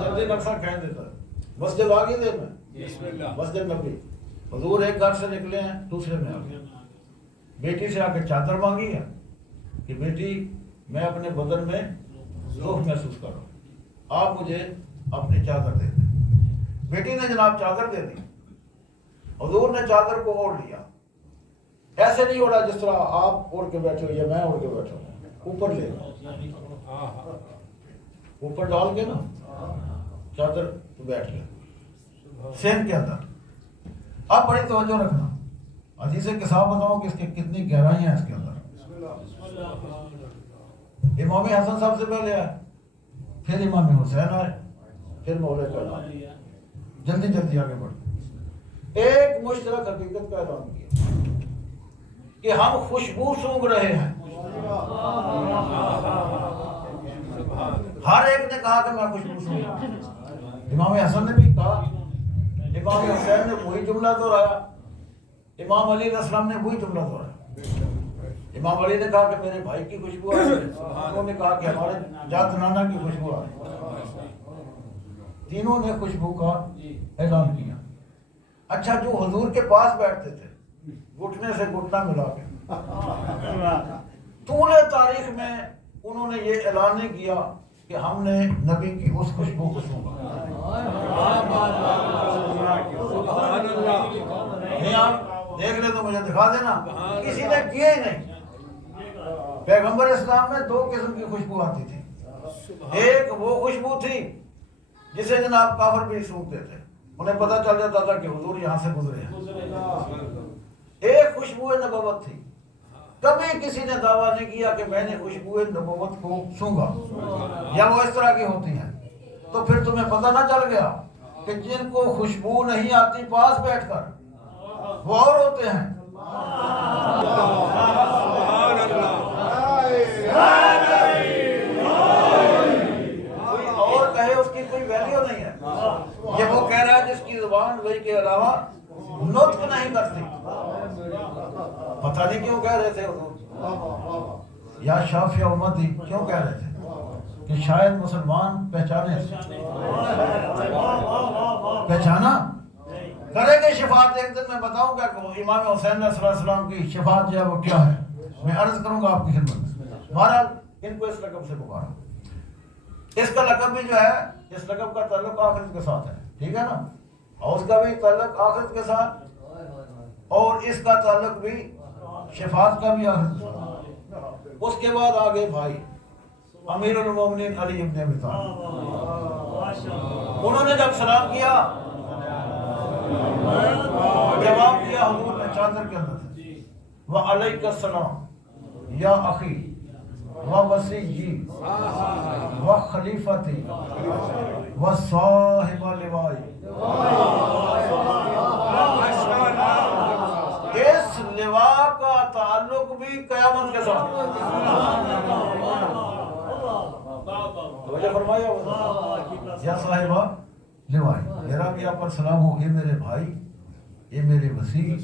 جلدی نقشہ کھینچ دیتا ہے. مسجد آگے دے میں بسم اللہ. مسجد نبی. حضور ایک گھر سے نکلے ہیں دوسرے میں آ گئے. بیٹی سے آ کے چادر مانگی ہے کہ بیٹی میں اپنے بدن میں ذوق محسوس کر رہا ہوں, آپ مجھے اپنی چادر دے دیں. بیٹی نے جناب چادر دے دی. حضور نے چادر کو اوڑھ لیا. ایسے نہیں اوڑھا جس طرح آپ اوڑھ کے بیٹھے ہو یا میں اوڑھ کے بیٹھا ہوں. اوپر لے اوپر ڈال کے نا چادر تو بیٹھ گیا سین کے اندر. اب بڑی توجہ رکھنا. حدیث کے صاحب بتاؤ کہ اس کے کتنی گہرائیاں ہیں اس کے اندر. امام حسن صاحب سے پہلے آئے, پھر امام حسین آئے, پھر مولے کا اعلان. جلدی جلدی آگے بڑھ. ایک مشترک حقیقت کا اعلان کیا کہ ہم خوشبو سونگھ رہے ہیں. ہر ایک نے کہا کہ میں خوشبو سونگھ رہا ہوں. امام حسن نے بھی کہا, امام حسین نے وہی جملہ دہرایا, امام علی علیہ السلام نے وہی جملہ دہرایا. امام علی نے کہا کہ میرے بھائی کی خوشبو آ رہی ہے, انہوں نے کہا کہ ہمارے جات نانا کی خوشبو آ رہی ہے. تینوں نے خوشبو کا اعلان کیا. اچھا, جو حضور کے پاس بیٹھتے تھے گھٹنے سے گھٹنا ملا کے, طول تاریخ میں انہوں نے یہ اعلان نہیں کیا کہ ہم نے نبی کی اس خوشبو کو سونگا. نہیں آپ دیکھ لیں تو مجھے دکھا دینا. کسی نے کیا ہی نہیں. پیغمبر اسلام میں دو قسم کی خوشبو آتی تھی. ایک وہ خوشبو تھی جسے جناب کافر بھی سونگتے تھے, انہیں پتہ چل جاتا تھا کہ حضور یہاں سے گزرے ہیں. ایک خوشبو نبوت تھی. کبھی کسی نے دعویٰ نہیں کیا کہ میں نے خوشبو نبوت کو سونگا, یا وہ اس طرح کی ہوتی ہیں. تو پھر تمہیں پتہ نہ چل گیا کہ جن کو خوشبو نہیں آتی پاس بیٹھ کر وہ اور ہوتے ہیں. کوئی اور کہے اس کی کوئی ویلیو نہیں ہے. یہ وہ کہہ رہا ہے جس کی زبان وہی کے علاوہ نطق نہیں کرتی. پتہ نہیں کیوں کہہ رہے تھے حضور یا شافیہ امتی, کیوں کہہ رہے تھے کہ شاید مسلمان پہچانے, پہچانا کریں گے شفاعت. ایک دن میں بتاؤں گا کہ امام حسین علیہ السلام کی شفاعت جو ہے وہ کیا ہے, میں عرض کروں گا آپ کی خدمت میں. بہرحال ان کو اس لقب سے پکارا. اس کا لقب بھی جو ہے, اس لقب کا تعلق آخرت کے ساتھ ہے, ٹھیک ہے نا, اور اس کا بھی تعلق آخرت کے ساتھ, اور اس کا تعلق بھی شفاعت کا بھی آخرت کے ساتھ. اس کے بعد آگے بھائی امیر المومنین علی ابن ابی طالب, انہوں نے جب سلام کیا جواب دیا حضور نے چادر کے اندر سے, وعلیک السلام یا اخی ووصیی وخلیفتی وصاحب لوائی. اس لواء کا تعلق بھی قیامت کے ساتھ. توجہ فرمایا یا صاحبہ لوائی, میرا بھی آپ پر سلام ہو, اے میرے بھائی, اے میرے وسیع,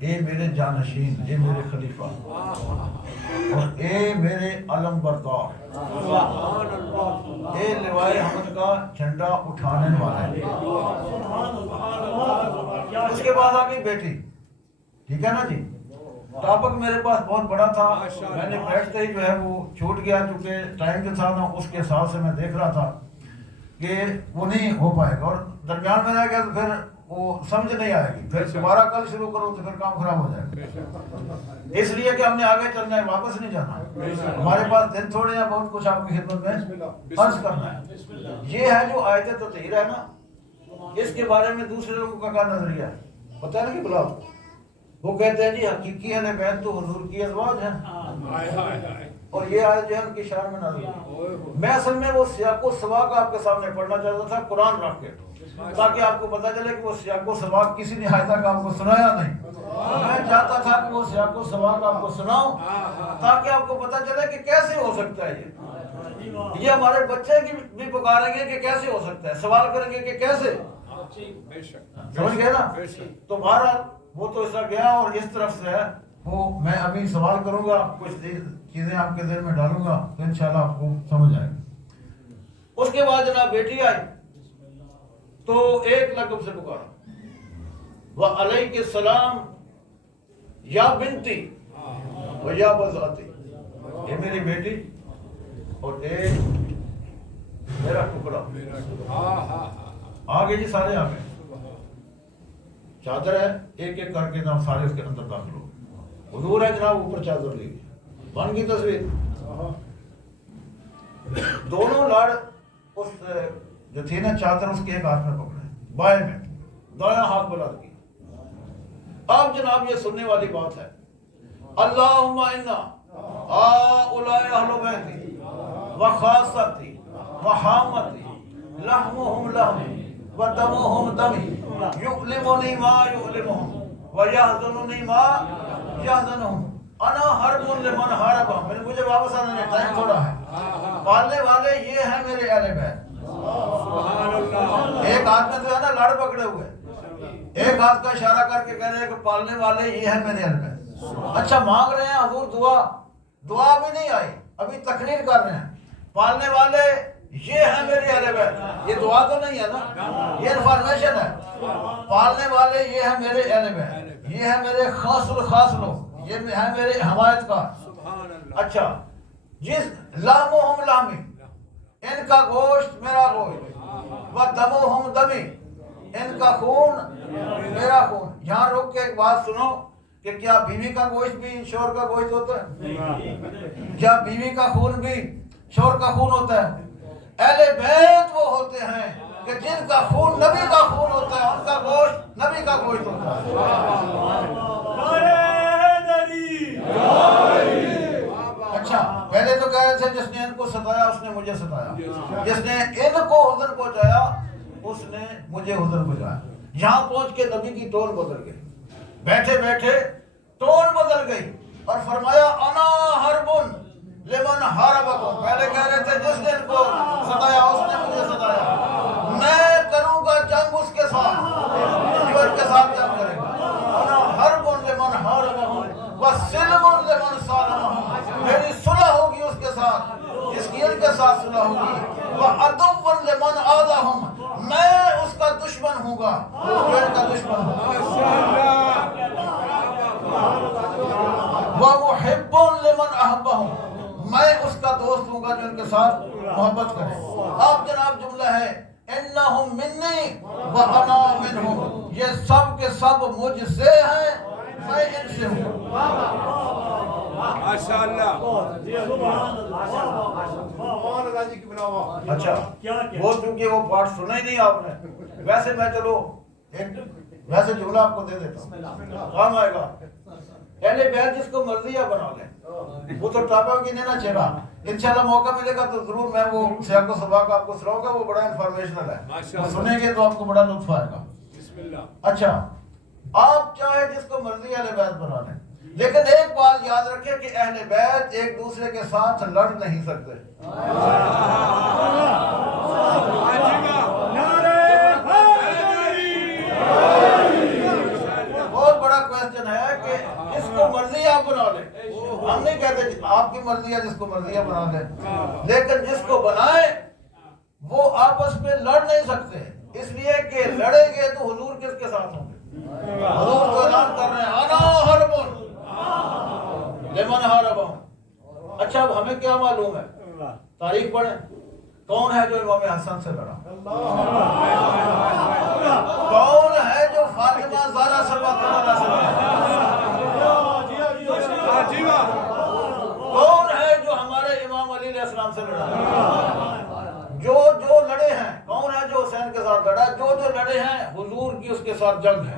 اے میرے جانشین, اے میرے خلیفہ, اور اے میرے علم بردار, اے لوائے حمد کا جھنڈا اٹھانے والے. اس کے بعد آ گئی بیٹی, ٹھیک ہے نا جی. ٹاپک میرے پاس بہت بڑا تھا, میں نے بیٹھتے ہی جو ہے وہ چھوٹ گیا, چونکہ ٹائم جو تھا نا اس کے حساب سے میں دیکھ رہا تھا کہ وہ نہیں ہو پائے گا, اور درمیان میں رہ گیا تو پھر وہ سمجھ نہیں آئے گی، پھر دوبارہ کل شروع کرو تو پھر کام خراب ہو جائے گا۔ اس لیے کہ ہم نے آگے چلنا ہے، واپس نہیں جانا۔ ہمارے پاس دن تھوڑے ہیں، بہت کچھ آپ کی خدمت میں عرض کرنا ہے۔ یہ ہے جو آیت تطہیر ہے نا، اس کے بارے میں دوسرے لوگوں کا کیا نظریہ ہے پتہ ہے نا کہ بلا وہ کہتے ہیں جی حقیقی اہل بیت تو حضور کی ازواج ہیں، اور یہ آیت جو ہے ان کی شان میں نازل ہوئی۔ میں اصل میں وہ سیاق و سباق آپ کے سامنے پڑھنا چاہتا تھا قرآن رکھ کے، تاکہ آپ کو پتہ چلے کہ وہ سیاق و سباق کسی نے آج تک آپ کو سنایا نہیں۔ میں چاہتا تھا کہ وہ سیاق و سباق آپ کو سناؤں تاکہ آپ کو پتہ چلے کہ کیسے ہو سکتا ہے یہ ہمارے بچے کی بھی پکاریں گے کہ کیسے ہو سکتا ہے، سوال کریں گے کہ کیسے، سمجھ گئے نا؟ تو بہرحال وہ تو ایسا گیا، اور اس طرف سے ہے وہ میں ابھی سوال کروں گا، کچھ چیزیں آپ کے ذہن میں ڈالوں گا تو انشاءاللہ آپ کو سمجھ آئے گا۔ اس کے بعد جناب بیٹی آئی تو ایک لقب سے پکارا، وعلیک السلام یا بنتی و یا بذاتی، یہ میری بیٹی اور ایک میرا ٹکڑا۔ آگے جی سارے آ گئے، چادر ہے ایک ایک کر کے جناب سارے اس کے اندر داخل ہو گئے۔ حضور ہے جناب اوپر چادر لی گئی، بن گئی تصویر۔ دونوں لاڑ اس جو تھی نا چادر اس کے ایک ہاتھ میں پکڑے، بائیں میں، دایاں ہاتھ بلند کی۔ اب جناب یہ سننے والی بات ہے، اللہم انا ہؤلاء اہل بیتی وخاصتی وحامتی لحمہم لحمی ودمہم دمی یؤلمنی ما یؤلمہم ویحزننی ما یحزنہم انا حرب لمن حاربہ۔ مجھے واپس آنے میں ٹائم تھوڑا ہے۔ پالنے والے یہ ہیں میرے اہل بیت۔ ایک ہاتھ میں تو ہے نا لڑ پکڑے ہوئے، ایک ہاتھ کا اشارہ کر کے کہہ رہے ہیں کہ پالنے والے یہ ہیں میرے اہل بیت۔ اچھا مانگ رہے ہیں حضور دعا بھی نہیں آئی، ابھی تقریر کر رہے ہیں، پالنے والے یہ ہیں میرے اہل بیت، یہ دعا تو نہیں ہے نا، یہ انفارمیشن ہے۔ پالنے والے یہ ہیں میرے اہل بیت، یہ ہے میرے خاص الخاص لوگ، یہ ہے میرے حمایت کا۔ اچھا جس لحمہم لحمی، ان کا گوشت میرا گوشت، ودمہم دمی، ان کا خون میرا خون۔ یہاں روک کے ایک بات سنو کہ کیا بیوی کا گوشت بھی شوہر کا گوشت ہوتا ہے؟ کیا بیوی کا خون بھی شوہر کا خون ہوتا ہے؟ اہل بیت وہ ہوتے ہیں کہ جن کا خون نبی کا خون ہوتا ہے، ان کا گوشت نبی کا گوشت ہوتا ہے۔ اچھا پہلے تو کہہ رہے تھے جس نے ان کو ستایا اس نے مجھے ستایا، جس نے ان کو حزن پہنچایا اس نے مجھے حزن پہنچایا۔ یہاں پہنچ کے نبی کی ٹون بدل گئی، بیٹھے بیٹھے ٹون بدل گئی اور فرمایا انا حربن لمن حاربکم۔ پہلے کہہ رہے تھے جس نے ان کو ستایا اس نے مجھے ستایا، میں کروں گا جنگ اس کے ساتھ جو ان کے ساتھ جنگ کرے گا۔ انا حربن لمن حاربکم وسلم لمن صالحہم، میری صلح ہوگی اس کے ساتھ جس کی ان کے ساتھ صلح ہوگی، وعدو لمن عادہم، میں اس کا دشمن ہوں گا جو ان کا دشمن ہوگا، ومحب لمن احبہم، میں اس کا دوست ہوں گا جو ان کے ساتھ محبت کرے۔ اب جناب جملہ ہے انہم منی وانا منہم، یہ سب کے سب مجھ سے ہیں میں ان سے ہوں۔ اچھا وہ چونکہ وہ پارٹ سنا ہی نہیں آپ نے، ویسے میں چلو ایک ویسے جملہ آپ کو دے دیتا ہوں، کام آئے گا۔ اہل بیت جس کو مرضی ہے بنا لیں، وہ تو ٹاپا کی نہیں نا چہرہ۔ انشاءاللہ موقع ملے گا تو ضرور میں وہ سیاق و سباق آپ کو سناؤں گا، وہ بڑا انفارمیشنل ہے، وہ سنیں گے تو آپ کو بڑا لطف آئے گا۔ اچھا آپ چاہے جس کو مرضی اہل بیت بنا لیں، لیکن ایک بات یاد رکھیں کہ اہل بیت ایک دوسرے کے ساتھ لڑ نہیں سکتے۔ بہت بڑا کویسچن ہے کہ جس کو مرضی آپ بنا لیں، ہم نہیں کہتے آپ کی مرضی ہے جس کو مرضی ہے بنا لیں، لیکن جس کو بنائے وہ آپس میں لڑ نہیں سکتے، اس لیے کہ لڑیں گے تو حضور کس کے ساتھ ہوں گے؟ حضور تو اعلان کر رہے ہیں انا حربن لمن حاربہم۔ اچھا اب ہمیں کیا معلوم ہے؟ تاریخ پڑھیں، کون ہے جو امام حسن سے لڑا؟ کون ہے جو فاطمہ زہرا سے لڑا؟ کون ہے جو ہمارے امام علی علیہ السلام سے لڑا؟ جو لڑے ہیں، کون ہے جو حسین کے ساتھ لڑا؟ جو لڑے ہیں حضور کی اس کے ساتھ جنگ ہے۔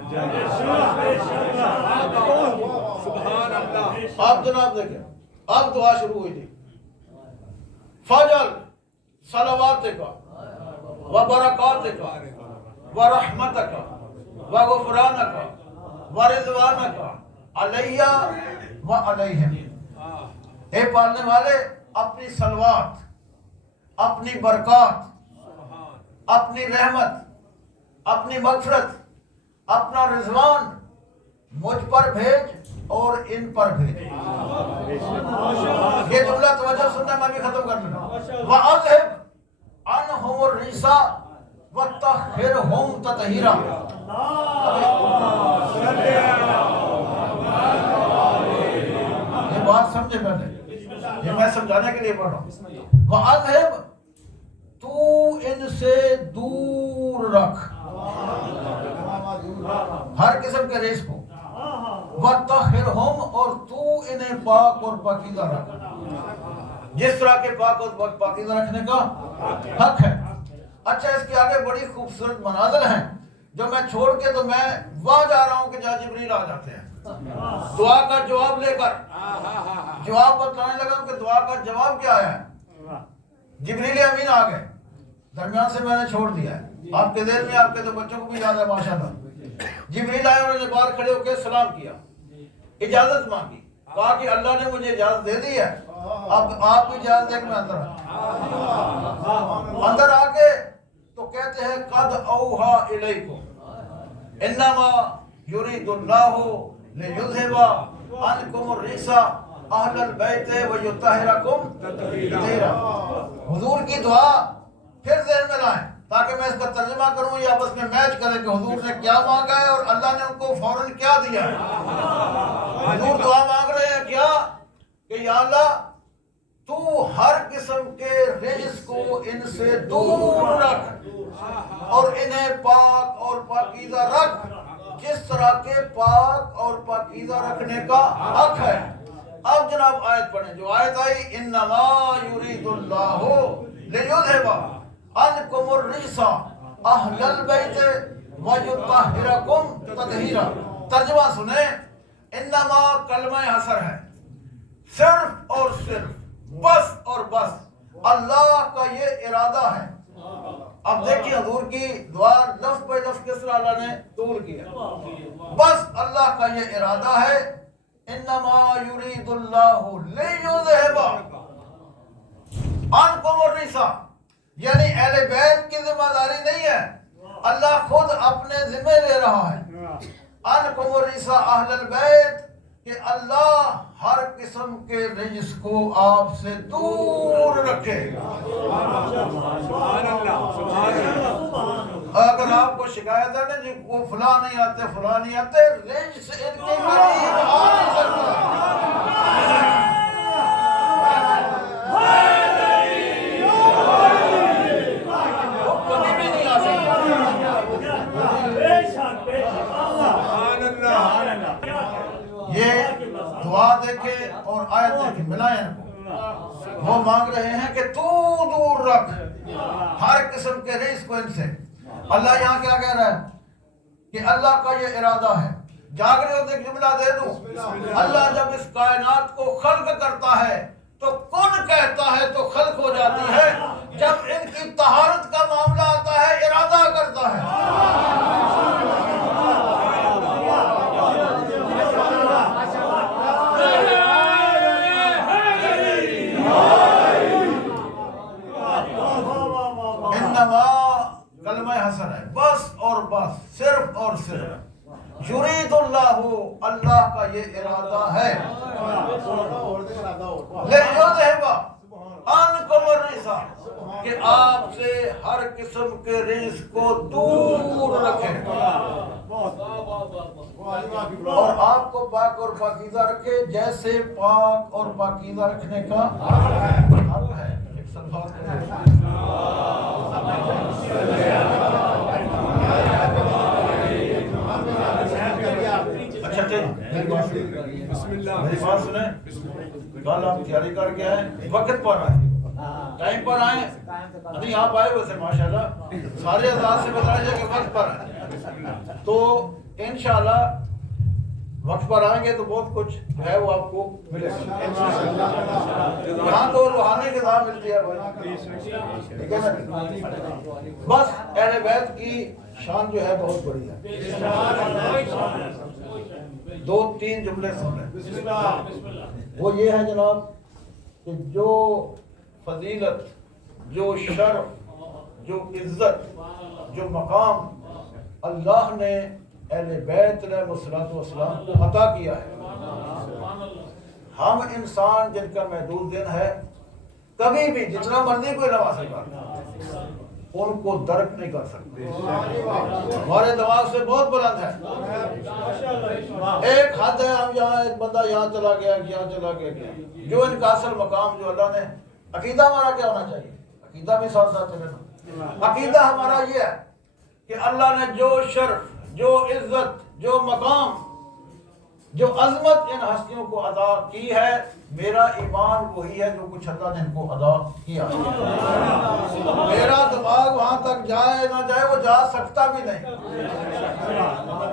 آپ جناب دیکھیں، اب دعا شروع ہوئی تھی، فجل صلواتک و برکاتک و رحمتک و غفرانک و رضوانک علیہ و علیہم۔ اے پالنے والے، اپنی صلوات، اپنی برکات، اپنی رحمت، اپنی مغفرت، اپنا رضوان مجھ پر بھیج اور ان پر بھیج۔ یہ جملہ توجہ سننا، میں بھی ختم کر لوں۔ وَأَذْهِبْ عَنْهُمُ الرِّجْسَ وَطَهِّرْهُمْ تَطْهِيرًا۔ یہ بات سمجھے پہلے، یہ میں سمجھانے کے لیے پڑھ رہا ہوں۔ وَأَذْهِبْ، تو ان سے دور رکھ ہر قسم کے ریس کو، وَطَهِّرْهُمْ، اور تو انہیں پاک اور پاکیزہ رکھ، جس طرح کے پاک اور پاکیزہ رکھنے کا حق ہے۔ اچھا، اس کے آگے بڑی خوبصورت مناظر ہیں جو میں چھوڑ کے تو میں وہاں جا رہا ہوں کہ جہاں جبریل آ جاتے ہیں دعا کا جواب لے کر۔ جواب بتلانے لگا کہ دعا کا جواب کیا ہے۔ جبریل امین آ گئے، درمیان سے میں نے چھوڑ دیا ہے، آپ کے ذہن میں، آپ کے تو بچوں کو بھی یاد ہے ماشاءاللہ۔ جبریل آئے اور انہوں نے باہر کھڑے ہو کے سلام کیا، اجازت مانگی، کہا کہ اللہ نے مجھے اجازت دے دی ہے، اب آپ بھی اجازت دیں کہ میں اندر آؤں۔ اندر آ کے تو کہتے ہیں قد اوحا الیکم انما یرید اللہ لیذھب عنکم الرجس اہل البیت ویطہرکم تطہیرا۔ حضور کی دعا پھر ذہن میں لائیں تاکہ میں اس کا ترجمہ کروں، یہ آپس میں میچ کریں کہ حضور نے کیا مانگا ہے اور اللہ نے ان کو فوراً کیا دیا ہے۔ حضور دعا مانگ رہے ہیں کیا کہ یا اللہ تو ہر قسم کے رجس کو ان سے دور رکھ اور انہیں پاک اور پاکیزہ رکھ، جس طرح کے پاک اور پاکیزہ رکھنے کا حق ہے۔ اب جناب آیت پڑھیں، جو آیت آئی انما یرید اللہ لیذھب عنکم الرجس اہل البیت ویطہرکم تطہیرا۔ ترجمہ سنیں، انما کلمہ حصر ہے، صرف اور صرف، بس اور بس اللہ کا یہ ارادہ ہے۔ اب دیکھیں حضور کی دعا لفظ بے لفظ کس طرح اللہ نے قبول کیا۔ بس اللہ کا یہ ارادہ ہے، انما یرید اللہ لیذھب عنکم الرجس، یعنی اہل بیت کی ذمہ داری نہیں ہے، اللہ خود اپنے ذمہ لے رہا ہے۔ عنکم الرجس اہل البیت، کہ اللہ ہر قسم کے رجس کو آپ سے دور رکھے۔ اگر آپ کو شکایت ہے نا جی وہ فلاں نہیں آتے فلاں نہیں آتے، رجس ان کے قریب آ نہیں سکتا۔ وہ کبھی بھی نہیں آ سکتا۔ یہ دعا دیکھیں اور آیت دیکھیں، ملائیں کو۔ وہ مانگ رہے ہیں کہ تو دور رکھ ہر قسم کے رزق کو ان سے۔ اللہ یہاں کیا کہہ رہا ہے کہ اللہ کا یہ ارادہ ہے۔ جاگ رہے ہو تو ایک جملہ دے دوں، اللہ جب اس کائنات کو خلق کرتا ہے تو کن کہتا ہے تو خلق ہو جاتی ہے، جب ان کی طہارت کا معاملہ آتا ہے ارادہ کرتا ہے۔ کلمہ حسن ہے، بس اور بس، صرف اور صرف یرید اللہ، اللہ کا یہ ارادہ ہے، لیذھب عنکم الرجس، کہ آپ سے ہر قسم کے رزق کو دور رکھے اور آپ کو پاک اور پاکیزہ رکھے جیسے پاک اور پاکیزہ رکھنے کا حق ہے۔ ایک سلوات میری بات سنیں، کل آپ تیاری کر کے آئے، وقت پر آئے، ٹائم پر آئے، نہیں آپ آئے ویسے ماشاءاللہ سارے اذان سے بتایا جائے کہ وقت پر آئے، تو انشاءاللہ وقت پر آئیں گے تو بہت کچھ جو ہے وہ آپ کو ملے گا یہاں تو روحانی غذا ملتی ہے بھائی، ٹھیک ہے نا؟ بس اہل بیت کی شان جو ہے بہت بڑی ہے، دو تین جملے سن لیں، وہ یہ ہے جناب کہ جو فضیلت، جو شرف، جو عزت، جو مقام اللہ نے اہل بیت علیہ السلام کو عطا کیا ہے، ہم انسان جن کا محدود دن ہے کبھی بھی جتنا مرضی کوئی نواز کر ان کو درک نہیں کر سکتے، ہمارے دماغ سے بہت بلند ہے، ایک حد ہے، ہم یہاں ایک بندہ یہاں چلا گیا، یہاں چلا گیا، جو ان کا اصل مقام جو اللہ نے، عقیدہ ہمارا کیا ہونا چاہیے؟ عقیدہ بھی ساتھ ساتھ چلے نا، عقیدہ ہمارا یہ ہے کہ اللہ نے جو شرف، جو عزت، جو مقام، جو عظمت ان ہستیوں کو عطا کی ہے، میرا ایمان وہی ہے جو کچھ اللہ نے ان کو عطا کیا، میرا دماغ وہاں تک جائے نہ جائے، وہ جا سکتا بھی نہیں،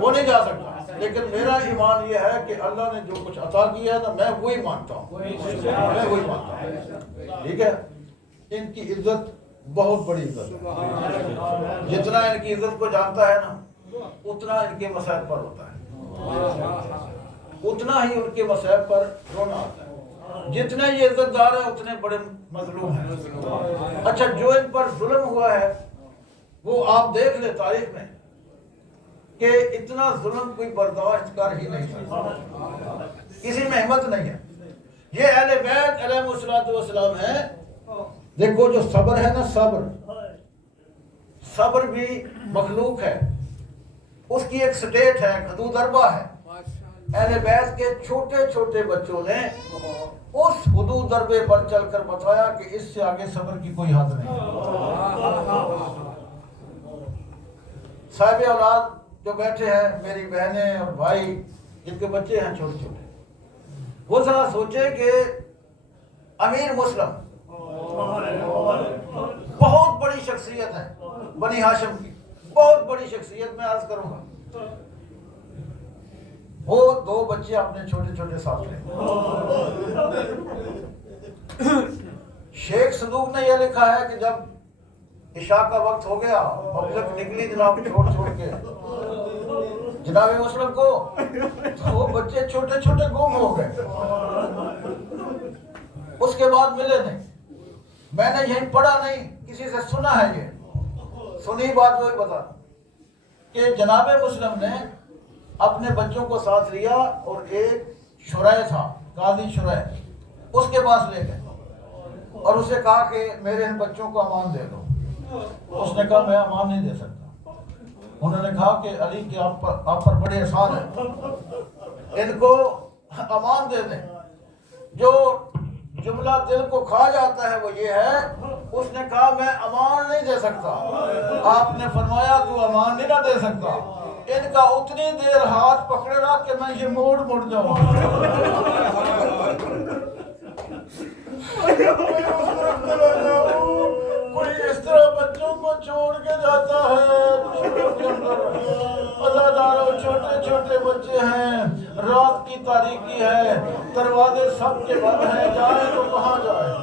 وہ نہیں جا سکتا، لیکن میرا ایمان یہ ہے کہ اللہ نے جو کچھ عطا کیا ہے نا، میں وہی مانتا ہوں، میں وہی مانتا ہوں، ٹھیک ہے؟ ان کی عزت بہت بڑی عزت ہے، جتنا ان کی عزت کو جانتا ہے نا اتنا ان کے مصائب پر ہوتا ہے، اتنا ہی ان کے مصائب پر رونا آتا ہے، جتنے یہ عزت دار ہیں اتنے بڑے مظلوم ہیں۔ اچھا، جو ان پر ظلم ہوا ہے وہ آپ دیکھ لیں تاریخ میں کہ اتنا ظلم کوئی برداشت کر ہی نہیں سکتا، کسی میں ہمت نہیں ہے، یہ اہل بیت علیہ السلام ہے۔ دیکھو جو صبر ہے نا، صبر بھی مخلوق ہے، اس کی ایک سٹیٹ ہے، حدود اربع ہے، اہل بیت کے چھوٹے چھوٹے بچوں نے اس حدود اربع پر چل کر بتایا کہ اس سے آگے صبر کی کوئی حد نہیں، صاحب اولاد جو بیٹھے ہیں، میری بہنیں اور بھائی جن کے بچے ہیں چھوٹے چھوٹے، وہ ذرا سوچے کہ امیر مسلم بہت بڑی شخصیت ہے بنی ہاشم کی، بہت بڑی شخصیت، میں عرض کروں گا، وہ دو بچے اپنے چھوٹے چھوٹے ساتھ لیں، شیخ صدوق نے یہ لکھا ہے کہ جب عشاء کا وقت ہو گیا، پبلک نکلی جناب چھوڑ کے جناب مسلم کو، تو وہ بچے چھوٹے چھوٹے گم ہو گئے، اس کے بعد ملے نہیں، میں نے یہیں پڑھا نہیں، کسی سے سنا ہے، یہ سنی بات وہی بتا کہ جناب مسلم نے اپنے بچوں کو ساتھ لیا اور ایک شرح تھا، قاضی شرح، اس کے پاس لے گئے اور اسے کہا کہ میرے ان بچوں کو امان دے دو، اس نے کہا میں امان نہیں دے سکتا، انہوں نے کہا کہ علی کہ آپ پر بڑے احسان ہے، ان کو امان دے دیں، جو جملہ دل کو کھا جاتا ہے وہ یہ ہے، اس نے کہا میں امان نہیں دے سکتا، آپ نے فرمایا تو امان نہیں نہ دے سکتا، ان کا اتنی دیر ہاتھ پکڑے رہا کہ میں یہ مڑ جاؤں، کوئی اس طرح بچوں کو چھوڑ کے جاتا ہے، عزاداروں چھوٹے چھوٹے بچے ہیں، رات کی تاریکی ہے، دروازے سب کے بند ہیں، جائیں تو کہاں جائیں،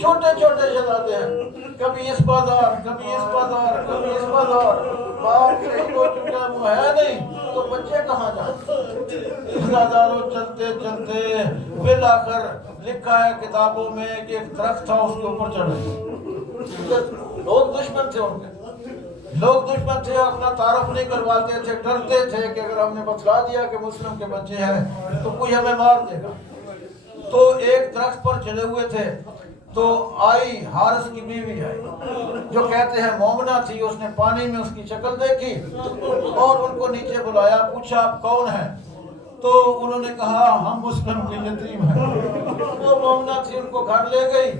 چھوٹے چھوٹے شہزادے ہیں، کبھی اس بازار، کبھی اس بازار، کبھی اس بازار، باپ شہید ہو چکا وہ ہے نہیں تو بچے کہاں جائیں، عزاداروں چلتے چلتے بالآخر لکھا ہے کتابوں میں کہ ایک درخت تھا، اس کے اوپر چڑھے، لوگ دشمن تھے، ان کے لوگ دشمن تھے، اپنا تعارف نہیں کرواتے تھے، ڈرتے تھے کہ اگر ہم نے بتلا دیا کہ مسلم کے بچے ہیں تو کوئی ہمیں مار دے گا، تو ایک درخت پر چڑھے ہوئے تھے، تو آئی حارث کی بیوی آئی جو کہتے ہیں مومنہ تھی، اس نے پانی میں اس کی شکل دیکھی اور ان کو نیچے بلایا، پوچھا آپ کون ہیں، تو انہوں نے کہا ہم مسلم کے یتیم ہیں، وہ مومنہ تھی، ان کو گھر لے گئی،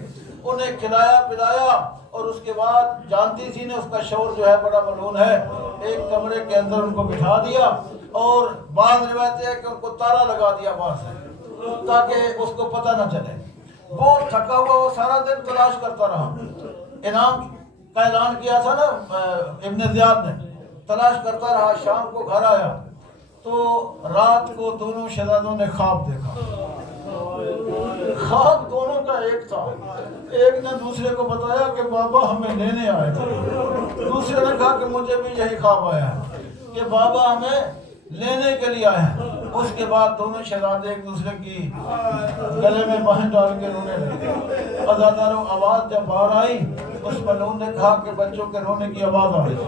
انہیں کھلایا پلایا، اور اس کے بعد جانتی تھی نے اس کا شوہر جو ہے بڑا ملعون ہے، ایک کمرے کے اندر ان کو بٹھا دیا، اور بعض روایتیں ہیں کہ ان کو تالا لگا دیا باہر سے تاکہ اس کو پتہ نہ چلے. وہ تھکا ہوا وہ سارا دن تلاش کرتا رہا. انعام کا اعلان کیا تھا نا ابن زیاد نے. تلاش کرتا رہا. شام کو گھر آیا تو رات کو دونوں شہزادوں نے خواب دیکھا. خواب دونوں کا ایک تھا. ایک نے دوسرے کو بتایا کہ بابا ہمیں لینے آئے تھے. دوسرے نے کہا کہ مجھے بھی یہی خواب آیا ہے کہ بابا ہمیں لینے کے لیے آئے ہیں. اس کے بعد دونوں شہزادے ایک دوسرے کی گلے میں باہیں ڈال کے رونے لگے. عزاداروں آواز جب باہر آئی اس ملعون نے کہا کہ بچوں کے رونے کی آواز آ رہی ہے.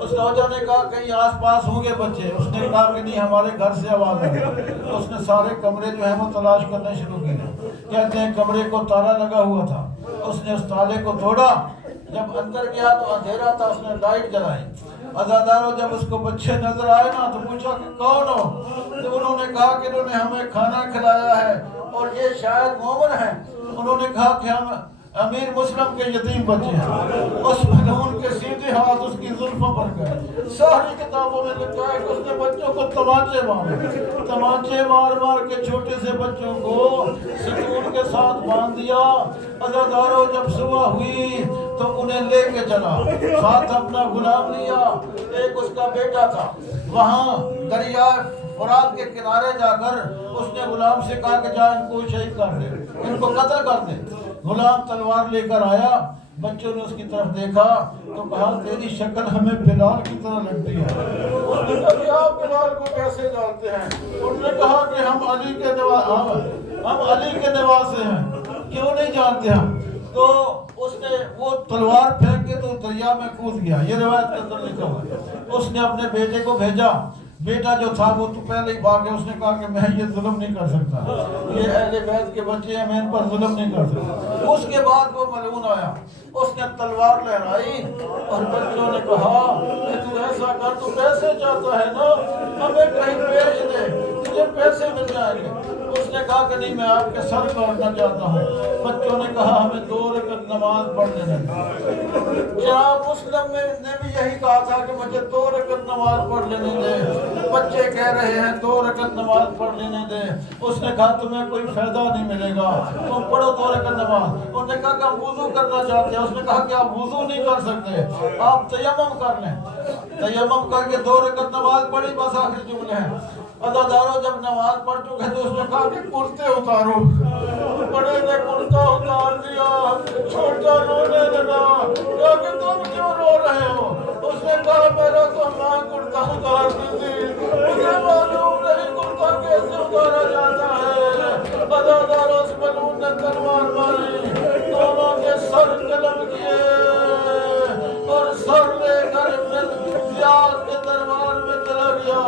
اس نوجوان نے کہا کہیں آس پاس ہوں گے بچے. اس نے کہا کہ نہیں ہمارے گھر سے آواز آ رہی ہے. اس نے سارے کمرے جو ہیں وہ تلاش کرنے شروع کیے. کہتے ہیں کمرے کو تالا لگا ہوا تھا. اس نے اس تالے کو توڑا. جب اندر گیا تو اندھیرا تھا. اس نے لائٹ جلائی. عزاداروں جب اس کو بچے نظر آئے نا تو پوچھا کہ کون ہو. تو انہوں نے کہا کہ انہوں نے ہمیں کھانا کھلایا ہے اور یہ شاید مومن ہیں. انہوں نے کہا کہ ہم امیر مسلم کے یتیم بچے ہیں. اس ملعون کے سیدھے ہاتھ اس کی زلفوں پر گئے. ساری کتابوں میں لکھا ہے کہ اس نے بچوں کو تمانچے مارے. تمانچے مار مار کے چھوٹے سے بچوں کو ستون کے ساتھ باندھ دیا. عزاداروں جب صبح ہوئی تو انہیں لے کے چلا. ساتھ اپنا غلام لیا. ایک اس کا بیٹا تھا. وہاں دریا فرات کے کنارے جا کر اس نے غلام سے کہا کہ جا ان کو شہید کر دے, ان کو قتل کر دے. غلام تلوار لے کر آیا. بچوں نے اس کی طرف دیکھا تو کہا تیری شکل ہمیں بلال کی طرح لگتی ہے. انہوں نے کہا کہ آپ بلال کو کیسے جانتے ہیں؟ انہوں نے کہا کہ ہم علی کے نواسے ہیں. کیوں نہیں جانتے ہم؟ تو اس نے وہ تلوار پھینک کے تو دریا میں کود گیا. یہ روایت کے اندر لکھا ہوا ہے. اس نے اپنے بیٹے کو بھیجا. بیٹا جو تھا وہ تو پہلے ہی بھاگ گیا. اس نے کہا کہ میں یہ ظلم نہیں کر سکتا. یہ اہل بیت کے بچے ہیں, میں ان پر ظلم نہیں کر سکتا. اس کے بعد وہ ملعون آیا. اس نے تلوار لہرائی اور بچوں نے کہا کہ تو ایسا کر, تو پیسے چاہتا ہے نا, ہمیں کہیں بیچ دے, تجھے پیسے مل جائیں گے. اس نے کہا کہ نہیں, میں آپ کے سر کاٹنا چاہتا ہوں. بچوں نے کہا ہمیں 2 رکعت نماز پڑھنے دیں. جناب مسلم نے بھی یہی کہا تھا کہ مجھے 2 رکعت نماز پڑھ لینے دیں. بچے کہہ رہے ہیں 2 رکعت نماز پڑھ لینے دیں. اس نے کہا تمہیں کوئی فائدہ نہیں ملے گا, تم پڑھو 2 رکعت نماز. انہوں نے کہا کہ ہم وضو کرنا چاہتے ہیں. اس نے کہا کہ آپ وضو نہیں کر سکتے, آپ تیمم کر لیں. تیمم کر کے 2 رکعت نماز پڑھی. بس آخری جملے ہیں. عزاداروں جب نماز پڑھ چکے تو اس نے کہا کہ کرتے اتارو. بڑے نے کرتا اتار دیا. چھوٹا رونے لگا. کہا کہ تم کیوں رو رہے ہو؟ اس نے کہا میرا تو ماں کرتا اتارتی تھی, مجھے معلوم نہیں کرتا کیسے اتارا جاتا ہے. عزاداروں اس ملعون نے تلوار ماری. دونوں کے سر قلم کیے اور سر لے کر ابن زیاد کے دربار میں چلا گیا.